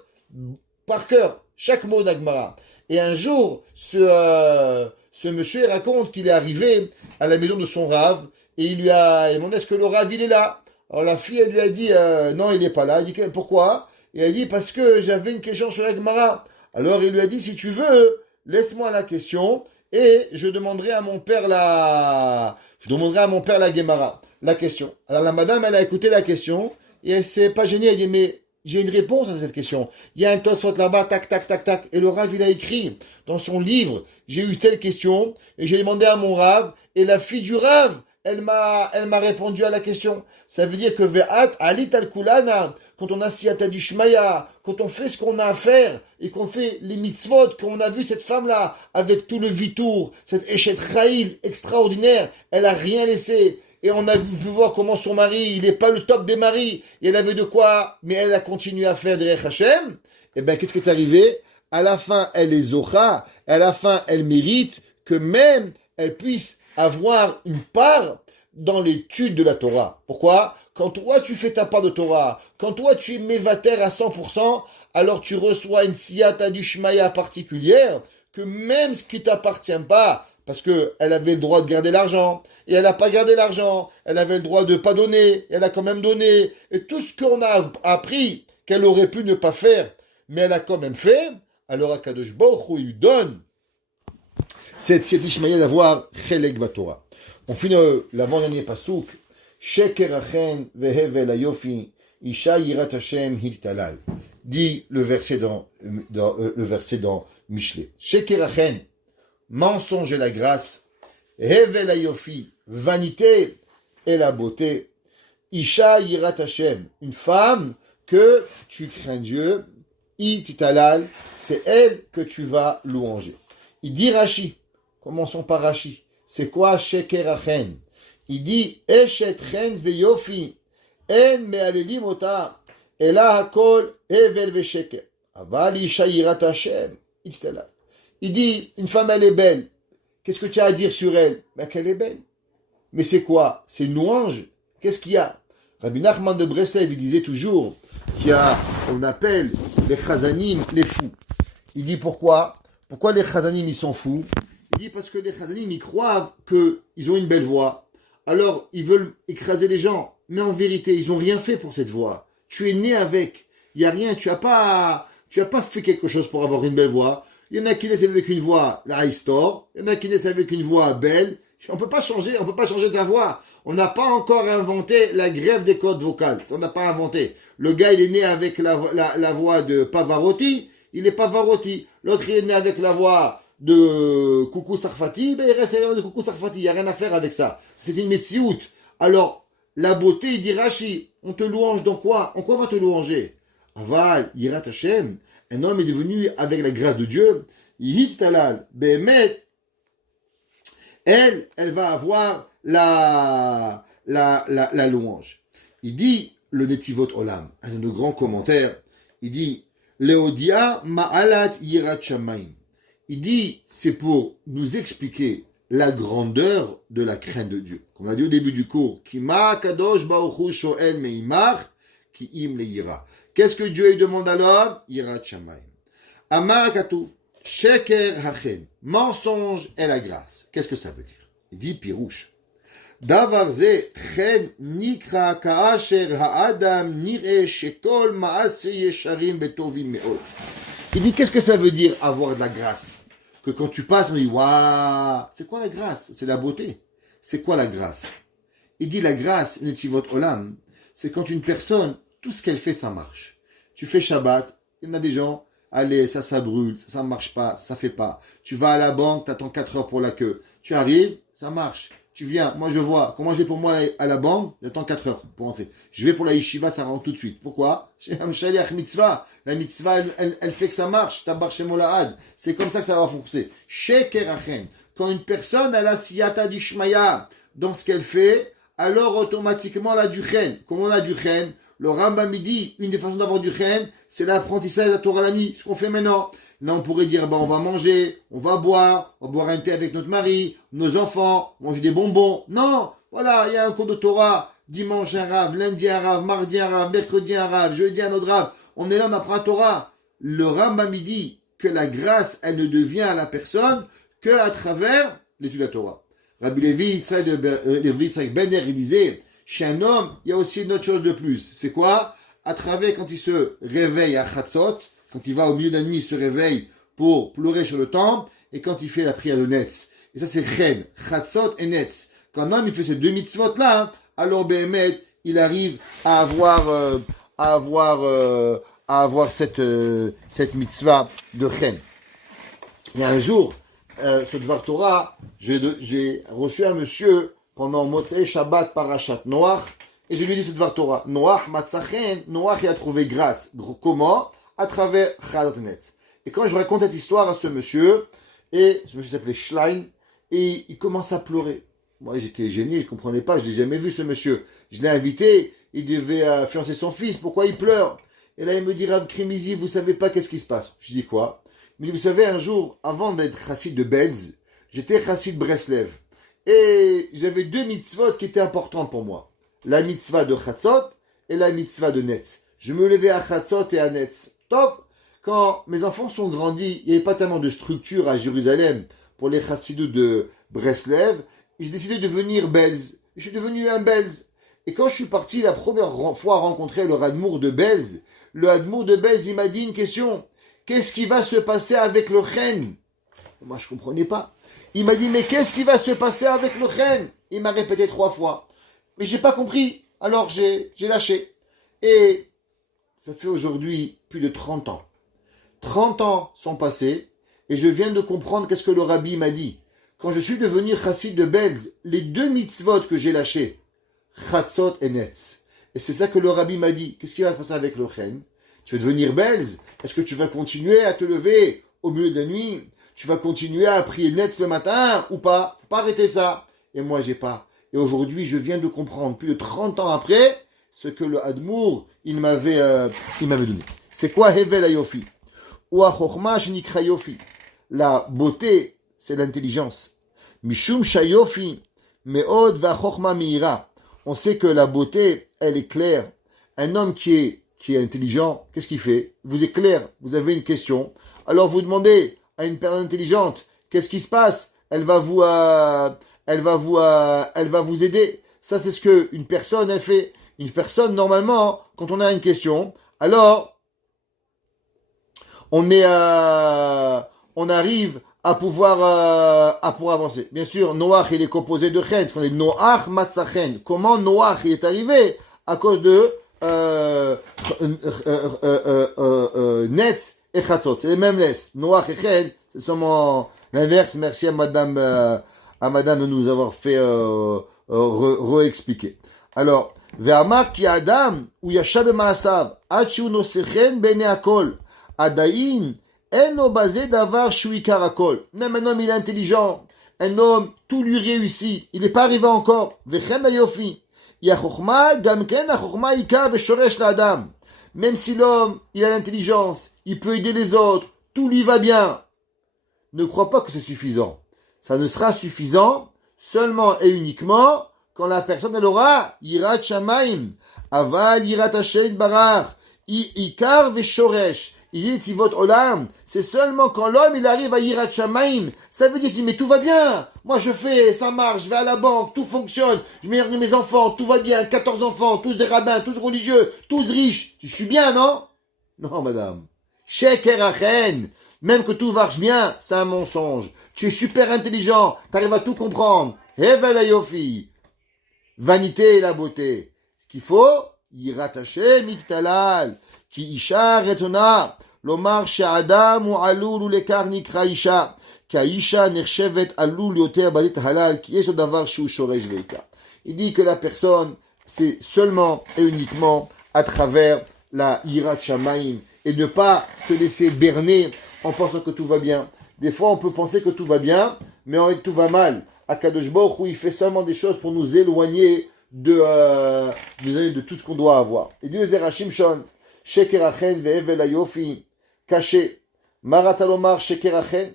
par cœur, chaque mot d'agmara. Et un jour, ce monsieur raconte qu'il est arrivé à la maison de son rav et il lui a demandé est-ce que le rav il est là. Alors la fille elle lui a dit non il n'est pas là. Elle dit pourquoi? Et elle dit parce que j'avais une question sur la Gemara. Alors il lui a dit si tu veux laisse-moi la question et je demanderai à mon père la Gemara, la question. Alors la madame elle a écouté la question et elle s'est pas gênée. Elle dit mais j'ai une réponse à cette question. Il y a un Tosfot là-bas, tac, tac, tac, tac. Et le Rav, il a écrit dans son livre, j'ai eu telle question, et j'ai demandé à mon Rav, et la fille du Rav, elle m'a répondu à la question. Ça veut dire que Ve'at, Alit al-Kulana, quand on a Siyata du Shmaya, quand on fait ce qu'on a à faire, et qu'on fait les mitzvot, qu'on a vu cette femme-là, avec tout le vitour, cette Eshet Cha'il extraordinaire, elle a rien laissé. Et on a pu voir comment son mari, il n'est pas le top des maris. Et elle avait de quoi, mais elle a continué à faire derrière Hachem. Et bien, qu'est-ce qui est arrivé? À la fin, elle est zocha. À la fin, elle mérite que même elle puisse avoir une part dans l'étude de la Torah. Pourquoi? Quand toi, tu fais ta part de Torah, quand toi, tu es mévater à 100%, alors tu reçois une siyata du shmaya particulière, que même ce qui t'appartient pas, parce que elle avait le droit de garder l'argent, et elle n'a pas gardé l'argent, elle avait le droit de pas donner, et elle a quand même donné, et tout ce qu'on a appris qu'elle aurait pu ne pas faire, mais elle a quand même fait, alors Akadosh Baruch Hu, il lui donne cette Ishmael d'avoir Chelek Batora. On finit l'avant-dernier pasouk, Sheker Achen vehevel ayofi, Isha yirat Hashem hiktalal. Dit le verset dans Michelet. Sheker Achen, mensonge et la grâce, Hevel ayofi, vanité et la beauté, Isha yirat Hashem, une femme que tu crains Dieu, Ititalal, c'est elle que tu vas louanger. Il dit Rashi, commençons par Rashi, c'est quoi Sheker Achen? Il dit Eshet Chen veyofi, En me'alelim ota, Ela hakol Hevel ve'Sheker, Aval Isha yirat Hashem, Ititalal. Il dit, une femme, elle est belle. Qu'est-ce que tu as à dire sur elle? Ben, qu'elle est belle. Mais c'est quoi? C'est une louange. Qu'est-ce qu'il y a? Rabbi Nachman de Breslev, il disait toujours qu'il y a, on appelle les chazanim les fous. Il dit pourquoi? Pourquoi les chazanim, ils sont fous? Il dit parce que les chazanim, ils croient qu'ils ont une belle voix. Alors, ils veulent écraser les gens. Mais en vérité, ils n'ont rien fait pour cette voix. Tu es né avec. Il n'y a rien. Tu as pas fait quelque chose pour avoir une belle voix. Il y en a qui naissent avec une voix, la high store. Il y en a qui naissent avec une voix belle. On peut pas changer ta voix. On n'a pas encore inventé la grève des cordes vocales. Ça, on n'a pas inventé. Le gars, il est né avec la voix de Pavarotti. Il est Pavarotti. L'autre, il est né avec la voix de Coucou Sarfati. Ben, il reste avec de Coucou Sarfati. Il n'y a rien à faire avec ça. C'est une metsiout. Alors, la beauté, il dit Rashi, on te louange dans quoi? En quoi on va te louanger? Aval, Yirat Hashem. Un homme est devenu, avec la grâce de Dieu, Yihit Talal, Behemet, elle va avoir la louange. Il dit, le Netivot Olam, un de nos grands commentaires, il dit, Leodia Ma'alat Yirat Shamayim. Il dit, c'est pour nous expliquer la grandeur de la crainte de Dieu. Comme on a dit au début du cours, Kima Kadosh Baruch Hu Shoel Meimach, Ki Im Leira. Qu'est-ce que Dieu lui demande à l'homme? Yirat Shamayim. Amar Katuv, Sheker Hachen, mensonge et la grâce. Qu'est-ce que ça veut dire? Il dit Pirouche. Davar ze chen nikra ka'asher ha'adam nir'e shekol ma'ase yesharim betovim me'od. Il dit qu'est-ce que ça veut dire avoir de la grâce? Que quand tu passes, on dit waouh, c'est quoi la grâce? C'est la beauté. C'est quoi la grâce? Il dit la grâce, netivot olam, c'est quand une personne, tout ce qu'elle fait, ça marche. Tu fais Shabbat, il y en a des gens, allez, ça brûle, ça marche pas, ça fait pas. Tu vas à la banque, t'attends 4 heures pour la queue. Tu arrives, ça marche. Tu viens, moi je vois, comment je vais pour moi à la banque, j'attends 4 heures pour rentrer. Je vais pour la yeshiva, ça rentre tout de suite. Pourquoi? Mitzvah. La mitzvah, elle fait que ça marche. Tabar Shemolahad. C'est comme ça que ça va fonctionner. Shekerachen. Quand une personne, elle a siyata dishmaya dans ce qu'elle fait, alors automatiquement elle a du chen. Comment on a du chen? Le Rambam dit, une des façons d'avoir du chen, c'est l'apprentissage de la Torah la nuit, ce qu'on fait maintenant. Là, on pourrait dire, on va manger, on va boire un thé avec notre mari, nos enfants, manger des bonbons. Non, voilà, il y a un cours de Torah, dimanche un rave, lundi un rave, mardi un rave, mercredi un rave, jeudi un autre rave. On est là, on apprend la Torah. Le Rambam dit que la grâce, elle ne devient à la personne qu'à travers l'étude de la Torah. Rabbi Levi Yitzhak Bender, il disait, chez un homme, il y a aussi une autre chose de plus. C'est quoi? À travers, quand il se réveille à Chatzot, quand il va au milieu de la nuit, il se réveille pour pleurer sur le temple, et quand il fait la prière de Netz. Et ça, c'est Chen, Chatzot et Netz. Quand un homme, il fait ces deux mitzvot-là, alors Behemet, il arrive à avoir cette mitzvah de Chen. Il y a un jour, ce Dvar Torah, j'ai reçu un monsieur pendant Motzei Shabbat Parashat Noach, et je lui ai dit ce Dvar Torah. Noach Matzachen, Noach il a trouvé grâce. Comment? À travers Chadat Netz. Et quand je raconte cette histoire à ce monsieur, et ce monsieur s'appelait Schlein, et il commence à pleurer. Moi j'étais gêné, je ne comprenais pas, je n'ai jamais vu ce monsieur. Je l'ai invité, il devait fiancer son fils, pourquoi il pleure? Et là il me dit, Rav Krimizi, vous savez pas qu'est-ce qui se passe? Je dis quoi? Il me dit, vous savez, un jour, avant d'être chassid de Belz, j'étais chassid de Breslev. Et j'avais deux mitzvot qui étaient importantes pour moi. La mitzvah de Chatzot et la mitzvah de Netz. Je me levais à Chatzot et à Netz. Top! Quand mes enfants sont grandis, il n'y avait pas tellement de structure à Jérusalem pour les chassidou de Breslev. J'ai décidé de devenir Belz. Je suis devenu un Belz. Et quand je suis parti la première fois rencontrer le Hadmour de Belz, le Hadmour de Belz, il m'a dit une question. Qu'est-ce qui va se passer avec le Chen? Moi, je ne comprenais pas. Il m'a dit, mais qu'est-ce qui va se passer avec le Chen? Il m'a répété 3 fois. Mais j'ai pas compris. Alors, j'ai lâché. Et ça fait aujourd'hui plus de 30 ans. 30 ans sont passés et je viens de comprendre qu'est-ce que le Rabbi m'a dit. Quand je suis devenu chassid de Belz, les 2 mitzvot que j'ai lâchés, Chatzot et Netz. Et c'est ça que le Rabbi m'a dit. Qu'est-ce qui va se passer avec le Chen? Tu veux devenir Belz? Est-ce que tu vas continuer à te lever au milieu de la nuit? Tu vas continuer à prier Netz le matin ou pas? Faut pas arrêter ça. Et moi, j'ai pas. Et aujourd'hui, je viens de comprendre, plus de 30 ans après, ce que le Hadmour, il m'avait donné. C'est quoi Hevel Ayofi? Ou Achochma Shnikra Yofi? La beauté, c'est l'intelligence. Mishum Shayofi, Meod Vachochma Meira. On sait que la beauté, elle est claire. Un homme qui est intelligent, qu'est-ce qu'il fait? Vous êtes clair, vous avez une question. Alors vous demandez à une personne intelligente, qu'est-ce qui se passe? Elle va vous aider. Ça, c'est ce que une personne, elle fait. Une personne, normalement, quand on a une question, alors, on arrive à pouvoir avancer. Bien sûr, Noach, il est composé de chen, ce qu'on dit Noach Matzachen. Comment Noach, il est arrivé? À cause de Netz et Chatzot. C'est les mêmes laisses. Noach et chen, c'est seulement l'inverse. Merci à madame de nous avoir fait re-expliquer. Alors, Ve'amar ki Adam, ou yasha b'ma'asav, ad shu nosechen b'nei hakol, adayin, eno bazé davar shu ikar hakol. Même un homme, il est intelligent. Un homme, tout lui réussit. Il n'est pas arrivé encore. Ve'chen ayofi. Yachochma, gamken, achochma ikar ve'shoresh la'adam. Même si l'homme, il a l'intelligence, il peut aider les autres, tout lui va bien. Ne crois pas que c'est suffisant. Ça ne sera suffisant seulement et uniquement quand la personne elle aura Yirat Shamaim, Aval Yirat Hashem Barach, Ikar Veshoresh, Tivot Olam. C'est seulement quand l'homme il arrive à Yirat Shamaim. Ça veut dire qu'il dit mais tout va bien. Moi je fais, ça marche, je vais à la banque, tout fonctionne. Je mets mes enfants, tout va bien. 14 enfants, tous des rabbins, tous religieux, tous riches. Je suis bien, non? Non, madame. Sheker Achen. Même que tout marche bien, c'est un mensonge. Tu es super intelligent, tu arrives à tout comprendre. Hevel Ayofi. vanité et la beauté. Ce qu'il faut, yirat Hashem miktalal, ki isha retona, lomar she'adam ou alul ou lekar nikra isha, ki isha nershevet alul yoter badit halal, ki est ce davar shu shoresh veika. Il dit que la personne, c'est seulement et uniquement à travers la yirat shamayim, et ne pas se laisser berner en pensant que tout va bien. Des fois, on peut penser que tout va bien, mais en fait, tout va mal. Akadosh Baruch Hu, il fait seulement des choses pour nous éloigner de tout ce qu'on doit avoir. Il dit le Zera Shimshon, Shekerachen ve'evel ayofi, caché. Maratalomar Shekerachen.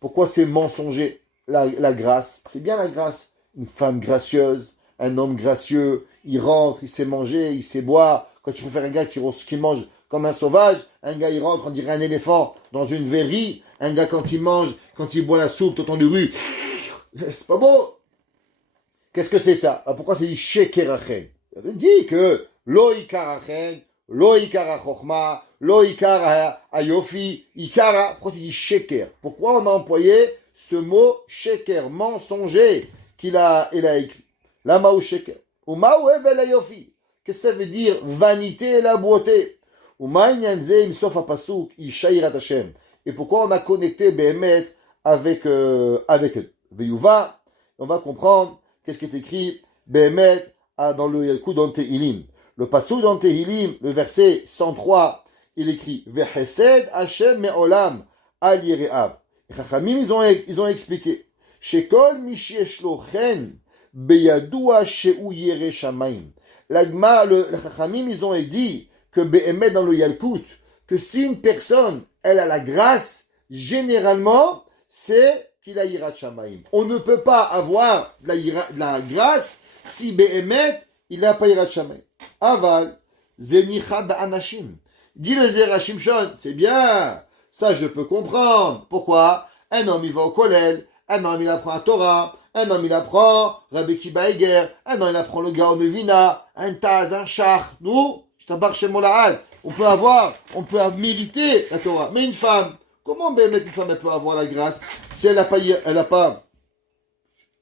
Pourquoi c'est mensonger la grâce? C'est bien la grâce. Une femme gracieuse, un homme gracieux, il rentre, il sait manger, il sait boire. Quand tu préfères un gars qui mange comme un sauvage, un gars il rentre, on dirait un éléphant dans une verrie, un gars quand il mange, quand il boit la soupe, t'entends du rue, c'est pas beau. Qu'est-ce que c'est ça? Pourquoi c'est dit shekerachen? Ça veut dire que lo ikarachen, lo ikara chokhma, lo ikara ayofi, ikara. Pourquoi tu dis sheker? Pourquoi on a employé ce mot sheker, mensonger, il a écrit? Lama ou sheker? Ou ma ou evel ayofi? Qu'est-ce que ça veut dire vanité et la beauté? Et pourquoi on a connecté Behemet avec Veyuva? On va comprendre qu'est-ce qui est écrit Behemet dans le Yalkut dans Tehilim. Le pasuk dans Tehilim, le verset 103, il écrit Vechesed Hashem me'olam al yire'av. Les Chachamim, ils ont expliqué Shekol mishiesh lo chen beyadua she'u yere shamayim. Les Chachamim, ils ont dit que Behemet dans le Yalkut, que si une personne, elle a la grâce, généralement, c'est qu'il a Yirat Shamayim. On ne peut pas avoir la grâce si Behemet, il n'a pas Yirat Shamayim. Aval, Zenicha Ba'anashim. Dit le Zera Shimshon, c'est bien, ça je peux comprendre. Pourquoi? Un homme, il va au kollel, un homme, il apprend la Torah, un homme, il apprend Rabbi Kiba Eger, un homme, il apprend le Gaon de Vina, un Taz, un Shach. Nous, on peut mériter la Torah. Mais une femme, comment une femme elle peut avoir la grâce si elle n'a pas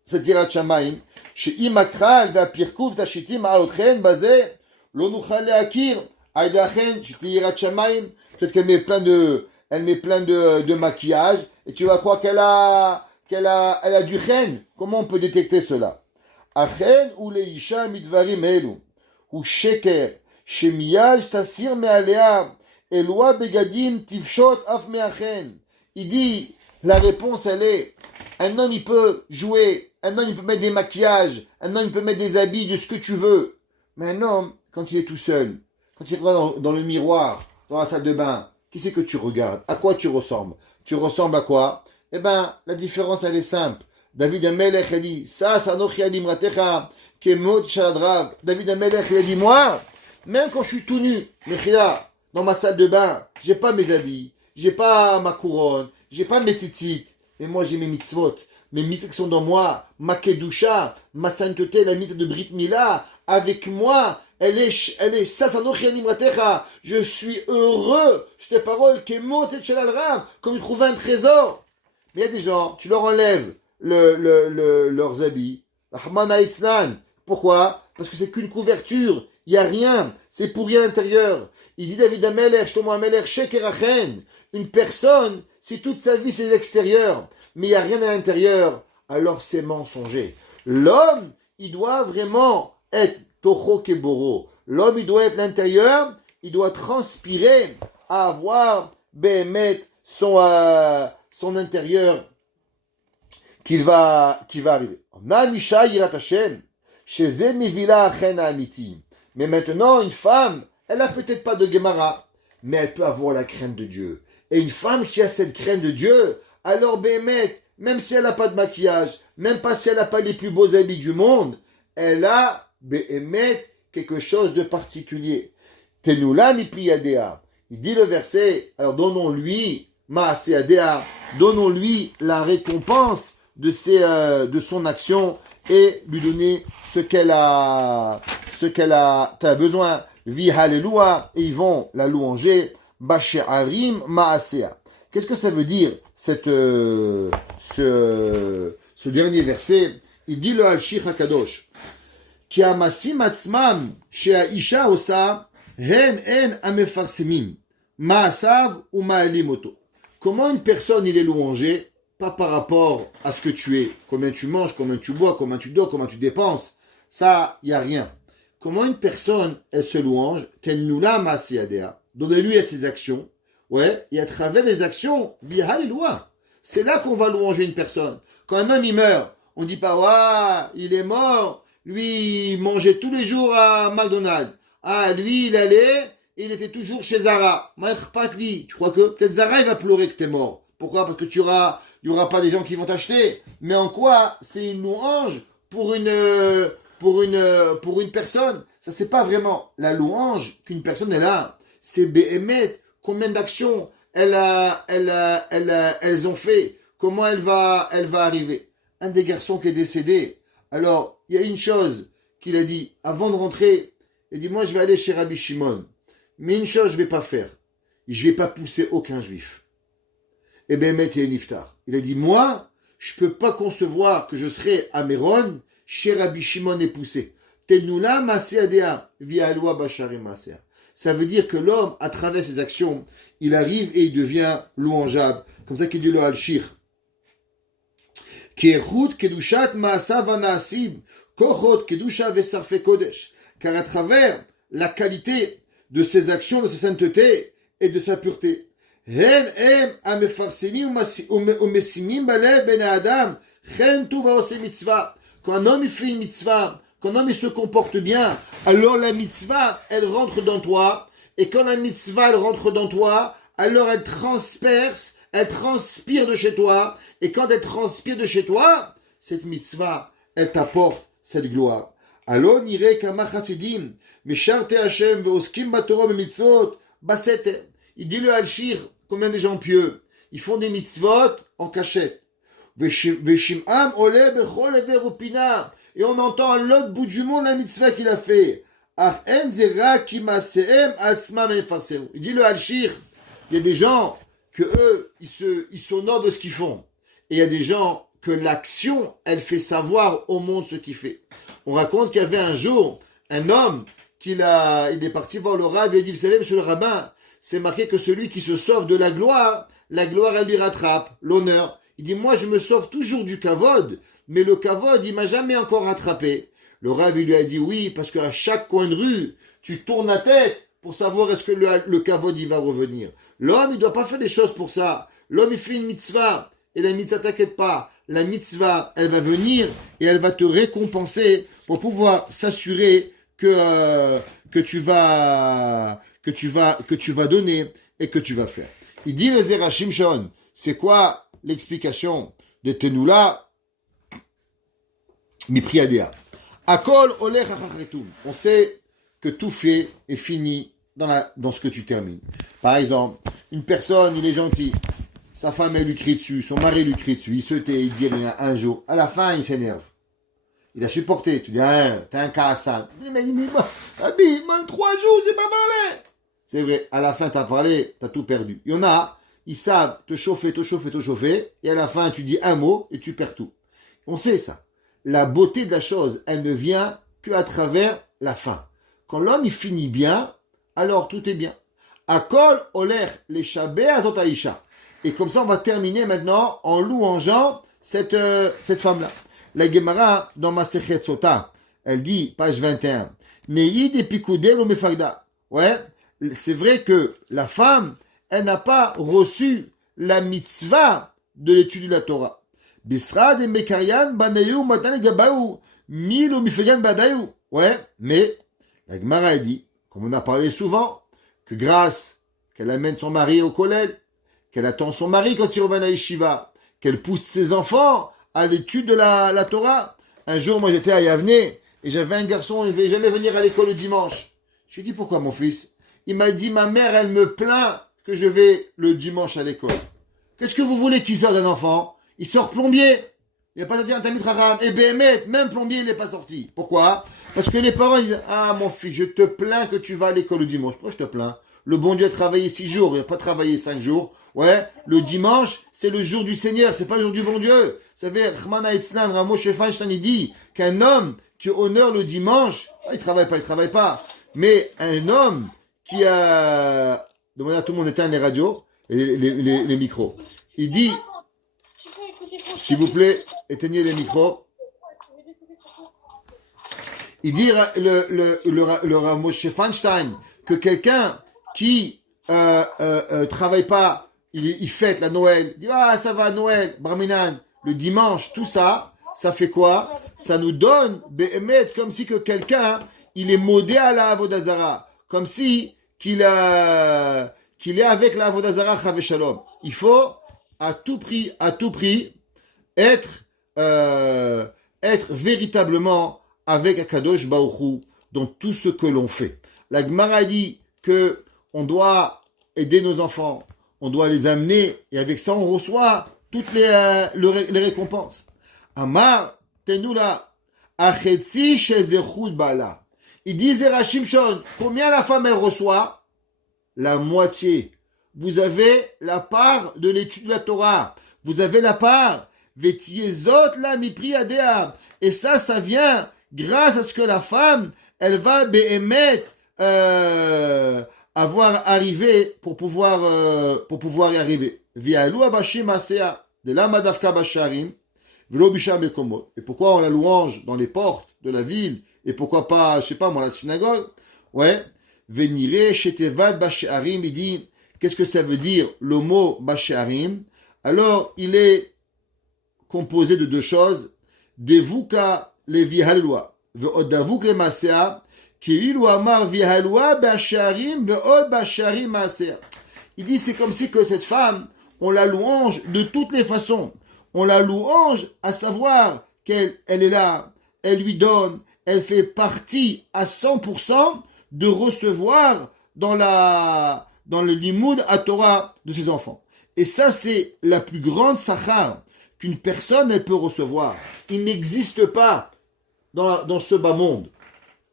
cette yirat shamayim? Chez Imakral va pirkuv tashitim alotchen bazé l'onuchal leakir aidachen shiti yirat shamayim. Peut-être qu'elle met plein de maquillage et tu vas croire qu'elle a du chen. Comment on peut détecter cela? Achen ou leisha midvarim elu ou sheker. Shemiyaj tasir me'alea eloi begadim tivshot af me'achen. Il dit, la réponse elle est, un homme il peut jouer, un homme il peut mettre des maquillages, un homme il peut mettre des habits de ce que tu veux. Mais un homme, quand il est tout seul, quand il regarde dans le miroir, dans la salle de bain, qui c'est que tu regardes? À quoi tu ressembles? Tu ressembles à quoi? Eh ben, la différence elle est simple. David Amelech a dit, ça nochi alimratecha, kemot shaladrav. David Amelech il a dit, moi, même quand je suis tout nu, Mechila, dans ma salle de bain, j'ai pas mes habits, j'ai pas ma couronne, j'ai pas mes tzitzit, mais moi j'ai mes mitzvot. Mes mitzvot qui sont dans moi, ma kedusha, ma sainteté, la mitzvah de Brit Mila, avec moi, elle est sasanochi animratecha. Je suis heureux, cette parole, kemot et shalal rav, comme ils trouvent un trésor. Mais il y a des gens, tu leur enlèves leurs habits, Ahmana Itznan. Pourquoi? Parce que c'est qu'une couverture. Il n'y a rien, c'est pourri à l'intérieur. Il dit David Amelech, Shlomo Amelech, Shekerachen. Une personne, si toute sa vie c'est l'extérieur, mais il n'y a rien à l'intérieur, alors c'est mensonger. L'homme, il doit vraiment être Toho Keboro. L'homme, il doit être l'intérieur, il doit transpirer à avoir Behemet son intérieur qui va arriver. Namisha Yirat Hashem, Sheze Mivila Achen Amiti. Mais maintenant, une femme, elle n'a peut-être pas de Gemara, mais elle peut avoir la crainte de Dieu. Et une femme qui a cette crainte de Dieu, alors Behemet, même si elle n'a pas de maquillage, même pas si elle n'a pas les plus beaux habits du monde, elle a Behemet quelque chose de particulier. Tenula mi priyadea. Il dit le verset, alors donnons-lui Maaseadea, donnons-lui la récompense de son action et lui donner ce qu'elle a besoin. Vi Hallelujah, et ils vont la louanger. Bashe'arim Maasea. Qu'est-ce que ça veut dire ce dernier verset? Il dit le Al-Shich HaKadosh כי המעשים עצמם שהאישה עושה, הן המפרסמים, מעשיו ומעלים אותו. Comment une personne il est louangé, pas par rapport à ce que tu es, combien tu manges, combien tu bois, combien tu dors, comment tu dépenses, ça, il n'y a rien. Comment une personne, elle se louange, tenula masiadea, donnez-lui à ses actions, ouais, et à travers les actions, via les lois. C'est là qu'on va louanger une personne. Quand un homme il meurt, on dit pas, waouh, il est mort, lui il mangeait tous les jours à McDonald's. Ah, lui il allait, il était toujours chez Zara. Tu crois que peut-être Zara il va pleurer que t'es mort. Pourquoi? Parce que il y aura pas des gens qui vont t'acheter. Mais en quoi c'est une louange pour une personne? Ça c'est pas vraiment la louange qu'une personne elle a. C'est Béhémet. Combien d'actions elles ont fait? Comment elle va arriver? Un des garçons qui est décédé. Alors, il y a une chose qu'il a dit avant de rentrer. Il a dit, moi je vais aller chez Rabbi Shimon. Mais une chose je vais pas faire. Je vais pas pousser aucun juif. Et Béhémet il est niftar. Il a dit, moi, je peux pas concevoir que je serai à Méron chez Rabbi Shimon et poussé. Tenula maseadea via loi bashari masea. Ça veut dire que l'homme, à travers ses actions, il arrive et il devient louangeable. Comme ça qu'il dit le Al-Shir. Car à travers la qualité de ses actions, de sa sainteté et de sa pureté, quand un homme il fait une mitzvah, quand un homme il se comporte bien, alors la mitzvah elle rentre dans toi, et quand la mitzvah elle rentre dans toi, alors elle transperce, elle transpire de chez toi, et quand elle transpire de chez toi, cette mitzvah elle t'apporte cette gloire. Alors niré kama chassidim, mesharte Hashem veoskim batorah bemitzvot basete. Il dit le Al-Shir, combien de gens pieux, ils font des mitzvot en cachette. Veshim'am ole bechol ever upina. Et on entend à l'autre bout du monde la mitzvah qu'il a fait. Il dit le Al-Shir, il y a des gens que eux, ils s'honorent de ce qu'ils font. Et il y a des gens que l'action, elle fait savoir au monde ce qu'il fait. On raconte qu'il y avait un jour un homme il est parti voir le rabbin et il dit, vous savez, monsieur le rabbin, c'est marqué que celui qui se sauve de la gloire elle lui rattrape, l'honneur. Il dit, moi je me sauve toujours du kavod, mais le kavod, il m'a jamais encore rattrapé. Le rabbin lui a dit, oui, parce qu'à chaque coin de rue, tu tournes la tête pour savoir est-ce que le kavod, il va revenir. L'homme, il doit pas faire des choses pour ça. L'homme, il fait une mitzvah, et la mitzvah, t'inquiète pas, la mitzvah, elle va venir, et elle va te récompenser pour pouvoir s'assurer que tu vas donner et que tu vas faire. Il dit le Zera Shimshon, c'est quoi l'explication de Tenula Mipriadea? Akol olech achachetum. On sait que tout fait est fini dans ce que tu termines. Par exemple, une personne, il est gentil, sa femme elle lui crie dessus, son mari lui crie dessus, il se tait, il dit rien un jour, à la fin il s'énerve. Il a supporté. Tu dis, t'es un cassable. Mais moi, 3 jours, j'ai pas parlé. C'est vrai, à la fin, t'as parlé, t'as tout perdu. Il y en a, ils savent te chauffer, et à la fin, tu dis un mot et tu perds tout. On sait ça. La beauté de la chose, elle ne vient qu'à travers la fin. Quand l'homme, il finit bien, alors tout est bien. Akol oler les shabé azotaïcha. Et comme ça, on va terminer maintenant en louangeant cette femme-là. La Gemara, dans Masechet Sota, elle dit, page 21, Neïd et Pikoudel ou Mefagda. Ouais, c'est vrai que la femme, elle n'a pas reçu la mitzvah de l'étude de la Torah. Bisrad et Mekarian, Banayou, Matan et Gabaou, Mil ou Mifegan Badaïou. Ouais, mais la Gemara a dit, comme on a parlé souvent, que grâce qu'elle amène son mari au collège, qu'elle attend son mari quand il revient à Yeshiva, qu'elle pousse ses enfants à l'étude de la Torah. Un jour, moi, j'étais à Yavne et j'avais un garçon, il ne voulait jamais venir à l'école le dimanche. Je lui ai dit, pourquoi, mon fils? Il m'a dit, ma mère, elle me plaint que je vais le dimanche à l'école. Qu'est-ce que vous voulez qu'il sorte d'un enfant? Il sort plombier. Il n'y a pas de dire un tamid haram. Et Béhémet, même plombier, il n'est pas sorti. Pourquoi? Parce que les parents, ils disent, ah, mon fils, je te plains que tu vas à l'école le dimanche. Pourquoi je te plains? Le bon Dieu a travaillé 6 jours, il n'a pas travaillé 5 jours. Ouais, le dimanche, c'est le jour du Seigneur, c'est pas le jour du bon Dieu. Vous savez, Rahmana Itzlan, Ramoshe Feinstein, il dit qu'un homme qui honore le dimanche, il travaille pas. Mais un homme qui a demandé à tout le monde d'éteindre les radios et les micros. Il dit, s'il vous plaît, éteignez les micros. Il dit le Ramoshe Feinstein que quelqu'un qui travaille pas, il fête la Noël, il dit ça va Noël, Braminan, le dimanche, tout ça, ça fait quoi? Ça nous donne Behemet comme si que quelqu'un il est modé à la Avodazara, comme si qu'il est avec la Avodazara Chave Shalom. Il faut à tout prix être véritablement avec Akadosh Baruch Hu dans tout ce que l'on fait. La Gemara dit que on doit aider nos enfants, on doit les amener, et avec ça on reçoit toutes les récompenses. Amar Tenula Achetzi Shezechut Bala. Il dit Zera Shimshon, combien la femme elle reçoit? La moitié. Vous avez la part de l'étude de la Torah. Vous avez la part Vetiezot la mipri adea. Et ça vient grâce à ce que la femme, elle va béhémet avoir arrivé pour pouvoir y arriver. Vialou abashim asea de la madavka basharim velo bisham bekomot. Et pourquoi on la louange dans les portes de la ville et pourquoi pas, je sais pas moi, la synagogue? Ouais. Venire shetevad basharim, il dit, qu'est-ce que ça veut dire le mot basharim? Alors, il est composé de deux choses. Devuka levi halwa ve'odavuk le masea. Il dit c'est comme si que cette femme, on la louange de toutes les façons. On la louange à savoir qu'elle est là, elle lui donne, elle fait partie à 100% de recevoir dans le limoud à Torah de ses enfants. Et ça c'est la plus grande sachar qu'une personne elle peut recevoir. Il n'existe pas dans ce bas monde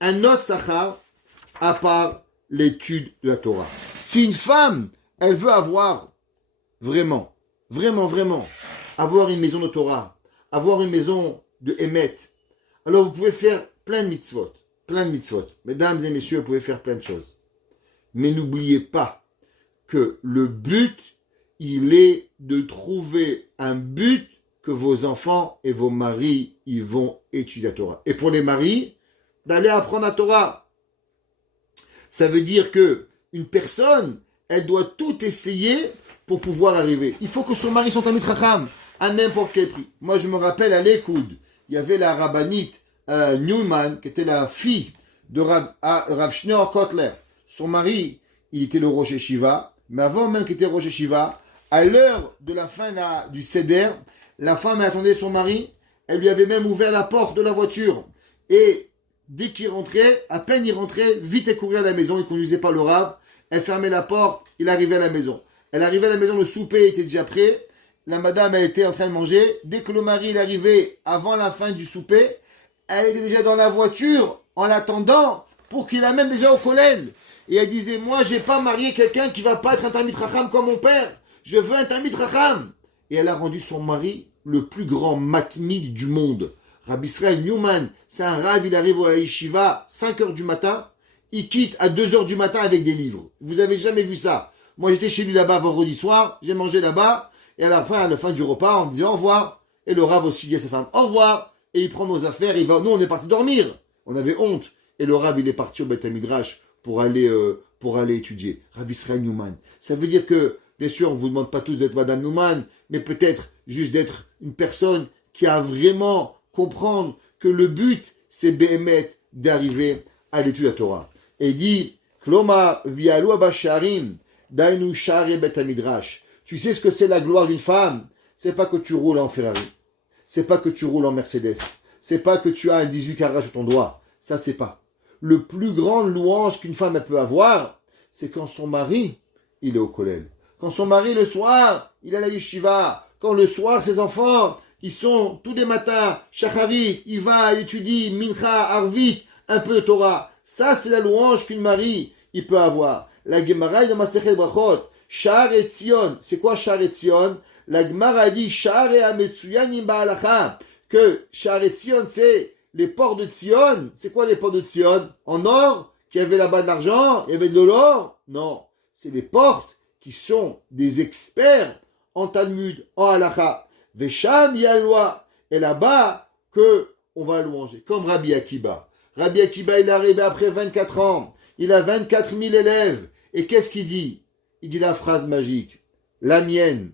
un autre sachar à part l'étude de la Torah. Si une femme, elle veut avoir vraiment, avoir une maison de Torah, avoir une maison de Emet, alors vous pouvez faire plein de mitzvot. Mesdames et messieurs, vous pouvez faire plein de choses. Mais n'oubliez pas que le but, il est de trouver un but que vos enfants et vos maris, ils vont étudier la Torah. Et pour les maris, d'aller apprendre la Torah. Ça veut dire que une personne, elle doit tout essayer pour pouvoir arriver. Il faut que son mari soit un mitracham à n'importe quel prix. Moi, je me rappelle à l'Ekoud, il y avait la rabbinite Newman, qui était la fille de Rav Schneor Kotler. Son mari, il était le Rosh Yeshiva, mais avant même qu'il était Rosh Yeshiva, à l'heure de la fin du Seder, la femme attendait son mari, elle lui avait même ouvert la porte de la voiture. Et dès qu'il rentrait, à peine il rentrait, vite elle courait à la maison, il ne conduisait pas le Rav, elle fermait la porte, il arrivait à la maison. Elle arrivait à la maison, le souper était déjà prêt, la madame elle était en train de manger, dès que le mari il arrivait avant la fin du souper, elle était déjà dans la voiture en l'attendant pour qu'il l'amène déjà au collège. Et elle disait, moi j'ai pas marié quelqu'un qui va pas être un Talmid Chacham comme mon père, je veux un Talmid Chacham. Et elle a rendu son mari le plus grand matmid du monde. Rabbi Israel Newman, c'est un rab, il arrive à la yeshiva 5h du matin, il quitte à 2h du matin avec des livres. Vous avez jamais vu ça. Moi j'étais chez lui là-bas vendredi soir, j'ai mangé là-bas, et à la fin du repas, on disait au revoir. Et le rab aussi dit à sa femme, au revoir. Et il prend nos affaires, il va, nous on est parti dormir. On avait honte. Et le rab il est parti au Beth Midrash pour aller étudier. Rabbi Israel Newman. Ça veut dire que, bien sûr, on ne vous demande pas tous d'être Madame Newman, mais peut-être juste d'être une personne qui a vraiment comprendre que le but, c'est Behemet d'arriver à l'étude de la Torah. Et il dit, Kloma vialu abasharim, dainu share bet midrash. Tu sais ce que c'est la gloire d'une femme? C'est pas que tu roules en Ferrari. C'est pas que tu roules en Mercedes. C'est pas que tu as un 18 carats sur ton doigt. Ça, c'est pas. Le plus grand louange qu'une femme elle peut avoir, c'est quand son mari, il est au collège. Quand son mari, le soir, il est à la yeshiva. Quand le soir, ses enfants, ils sont tous les matins, shacharit, il va, il étudie, mincha, arvit, un peu de Torah. Ça, c'est la louange qu'une mari, il peut avoir. La Gemara dans Masechet Brachot, Sha'ar Etzion. C'est quoi Sha'ar Etzion? La Gemara dit Sha'ar Ametsuyanim Ba'alacha. Que Sha'ar Etzion, c'est les ports de Tzion. C'est quoi les ports de Tzion? En or? Qu'il y avait là-bas de l'argent? Il y avait de l'or? Non. C'est les portes qui sont des experts en Talmud, en Halacha. Vesham Yalwa. Et là-bas, que on va louanger. Comme Rabbi Akiba. Rabbi Akiba, il est arrivé après 24 ans. Il a 24 000 élèves. Et qu'est-ce qu'il dit? Il dit la phrase magique. La mienne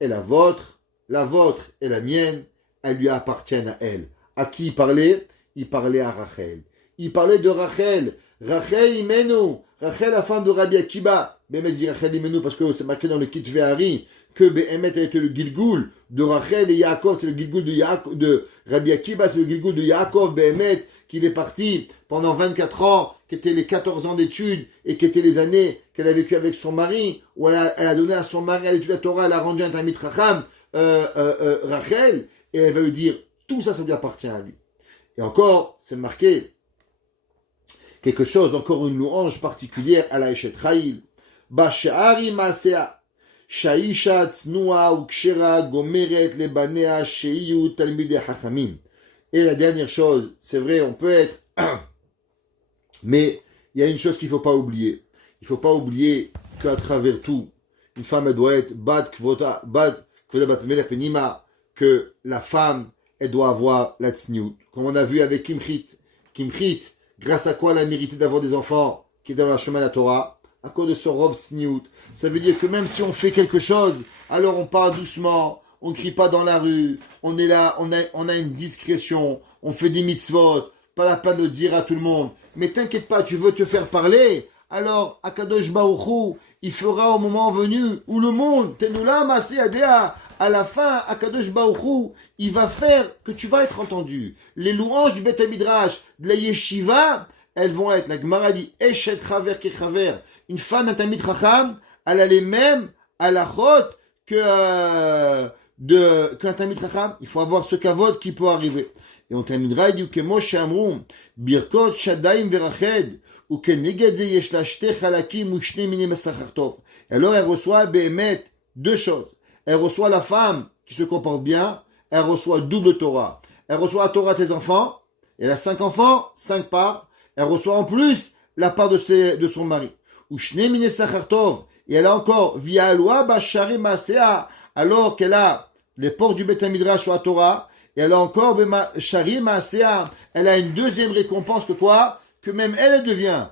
est la vôtre est la mienne. Elles lui appartiennent à elle. À qui il parlait? Il parlait à Rachel. Il parlait de Rachel. Rachel Imenu. Rachel, la femme de Rabbi Akiba. Bémet dit Rachel Imenu parce que c'est marqué dans le Kitve Hari que Bémet était le Gilgoul de Rachel et Yaakov, c'est le Gilgoul de Rabbi Akiba, c'est le Gilgoul de Yaakov, Bémet, qu'il est parti pendant 24 ans, qui étaient les 14 ans d'études et qui étaient les années qu'elle a vécues avec son mari, où elle a donné à son mari à l'étude de la Torah, elle a rendu un Talmid Chacham, Rachel, et elle va lui dire, tout ça, ça lui appartient à lui. Et encore, c'est marqué quelque chose, encore une louange particulière à la Eshet Chayil. Basha'ari Masea. Shaisha Tsnua Ukshera Gomeret Lebanea Sheiyu Talmidei Chachamim. Et la dernière chose, c'est vrai, on peut être, mais il y a une chose qu'il ne faut pas oublier. Il ne faut pas oublier qu'à travers tout, une femme, elle doit être Bat Kvoda Bat Melech Penima, que la femme, elle doit avoir la Tzniut. Comme on a vu avec Kimchit. Kimchit, grâce à quoi elle a mérité d'avoir des enfants qui est dans le chemin de la Torah? À cause de ce Rov Tzniut. Ça veut dire que même si on fait quelque chose, alors on parle doucement, on ne crie pas dans la rue, on est là, on a une discrétion, on fait des mitzvot, pas la peine de dire à tout le monde. Mais t'inquiète pas, tu veux te faire parler, alors Akadosh Baruch Hu, il fera au moment venu où le monde, Tenula Masé Adea, à la fin, Akadosh Baruch Hu, il va faire que tu vas être entendu. Les louanges du Beth Midrash, de la Yeshiva, elles vont être, la Gemara dit, Eshet Chaver Kechaver, une femme d'un Talmid Chacham, elle a les mêmes halachot qu'un Talmid Chacham. Il faut avoir ce kavod qui peut arriver. Et on terminera, il dit, Kemo Shamru, Birkot Shadaim Verached, ou Keneged Ze Yesh La Shte Chalakim, ou Shne Mine Mesachar Tov. Et alors elle reçoit, Behemet, deux choses. Elle reçoit la femme qui se comporte bien, elle reçoit double Torah. Elle reçoit la Torah de ses enfants, elle a 5 enfants, 5 parts. Elle reçoit en plus la part de son mari. Ou Shne Mine Sachar Tov. Et elle a encore, via loi Bashari Masea, alors qu'elle a les portes du Beth Midrash sur la Torah, et elle a encore Shari Masea, elle a une deuxième récompense que quoi? Que même elle devient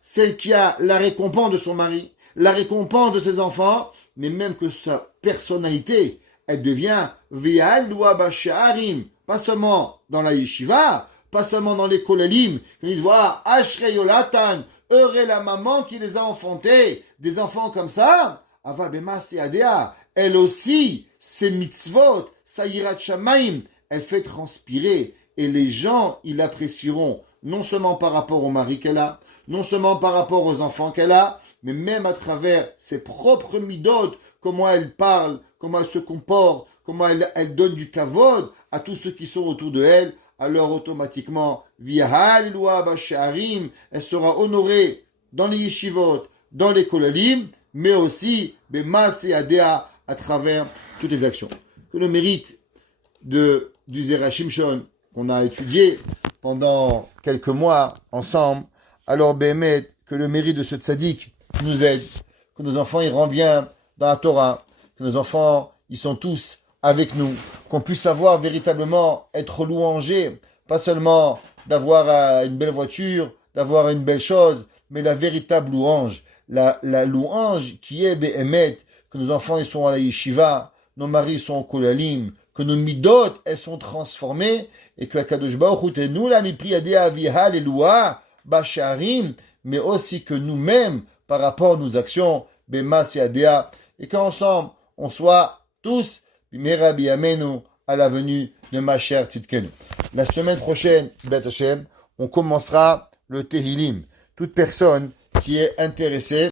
celle qui a la récompense de son mari, la récompense de ses enfants, mais même que sa personnalité, elle devient via loi Basharim, pas seulement dans la yeshiva, pas seulement dans les kolalim, ils disent, voilà, Ashrei Yolatan, heureux est la maman qui les a enfantés, des enfants comme ça, Aval Bema Seadea, elle aussi, ses mitzvot, sa yirat shamaim, elle fait transpirer, et les gens, ils l'apprécieront, non seulement par rapport au mari qu'elle a, non seulement par rapport aux enfants qu'elle a, mais même à travers ses propres midot, comment elle parle, comment elle se comporte, comment elle donne du kavod à tous ceux qui sont autour de elle, alors automatiquement, via Halilua Basharim, elle sera honorée dans les yeshivot, dans les kolalim, mais aussi Bemas et Adea à travers toutes les actions. Que le mérite du Zera Shimshon qu'on a étudié pendant quelques mois ensemble, alors Bémet, que le mérite de ce tzaddik nous aide, que nos enfants ils rentrent bien dans la Torah, que nos enfants ils sont tous avec nous, qu'on puisse savoir véritablement être louangé, pas seulement d'avoir une belle voiture, d'avoir une belle chose, mais la véritable louange, la louange qui est Béhémet, que nos enfants ils sont à la yeshiva, nos maris sont au kolalim, que nos midot elles sont transformées, et que Akadosh Baruch Hu nous la mipri adea aviha leloua basharim, mais aussi que nous-mêmes, par rapport à nos actions, Bemas et Adea, et qu'ensemble on soit tous Merabi Amenu à la venue de Mashiach Tzidkenu. La semaine prochaine, Bet Hashem, on commencera le Tehillim. Toute personne qui est intéressée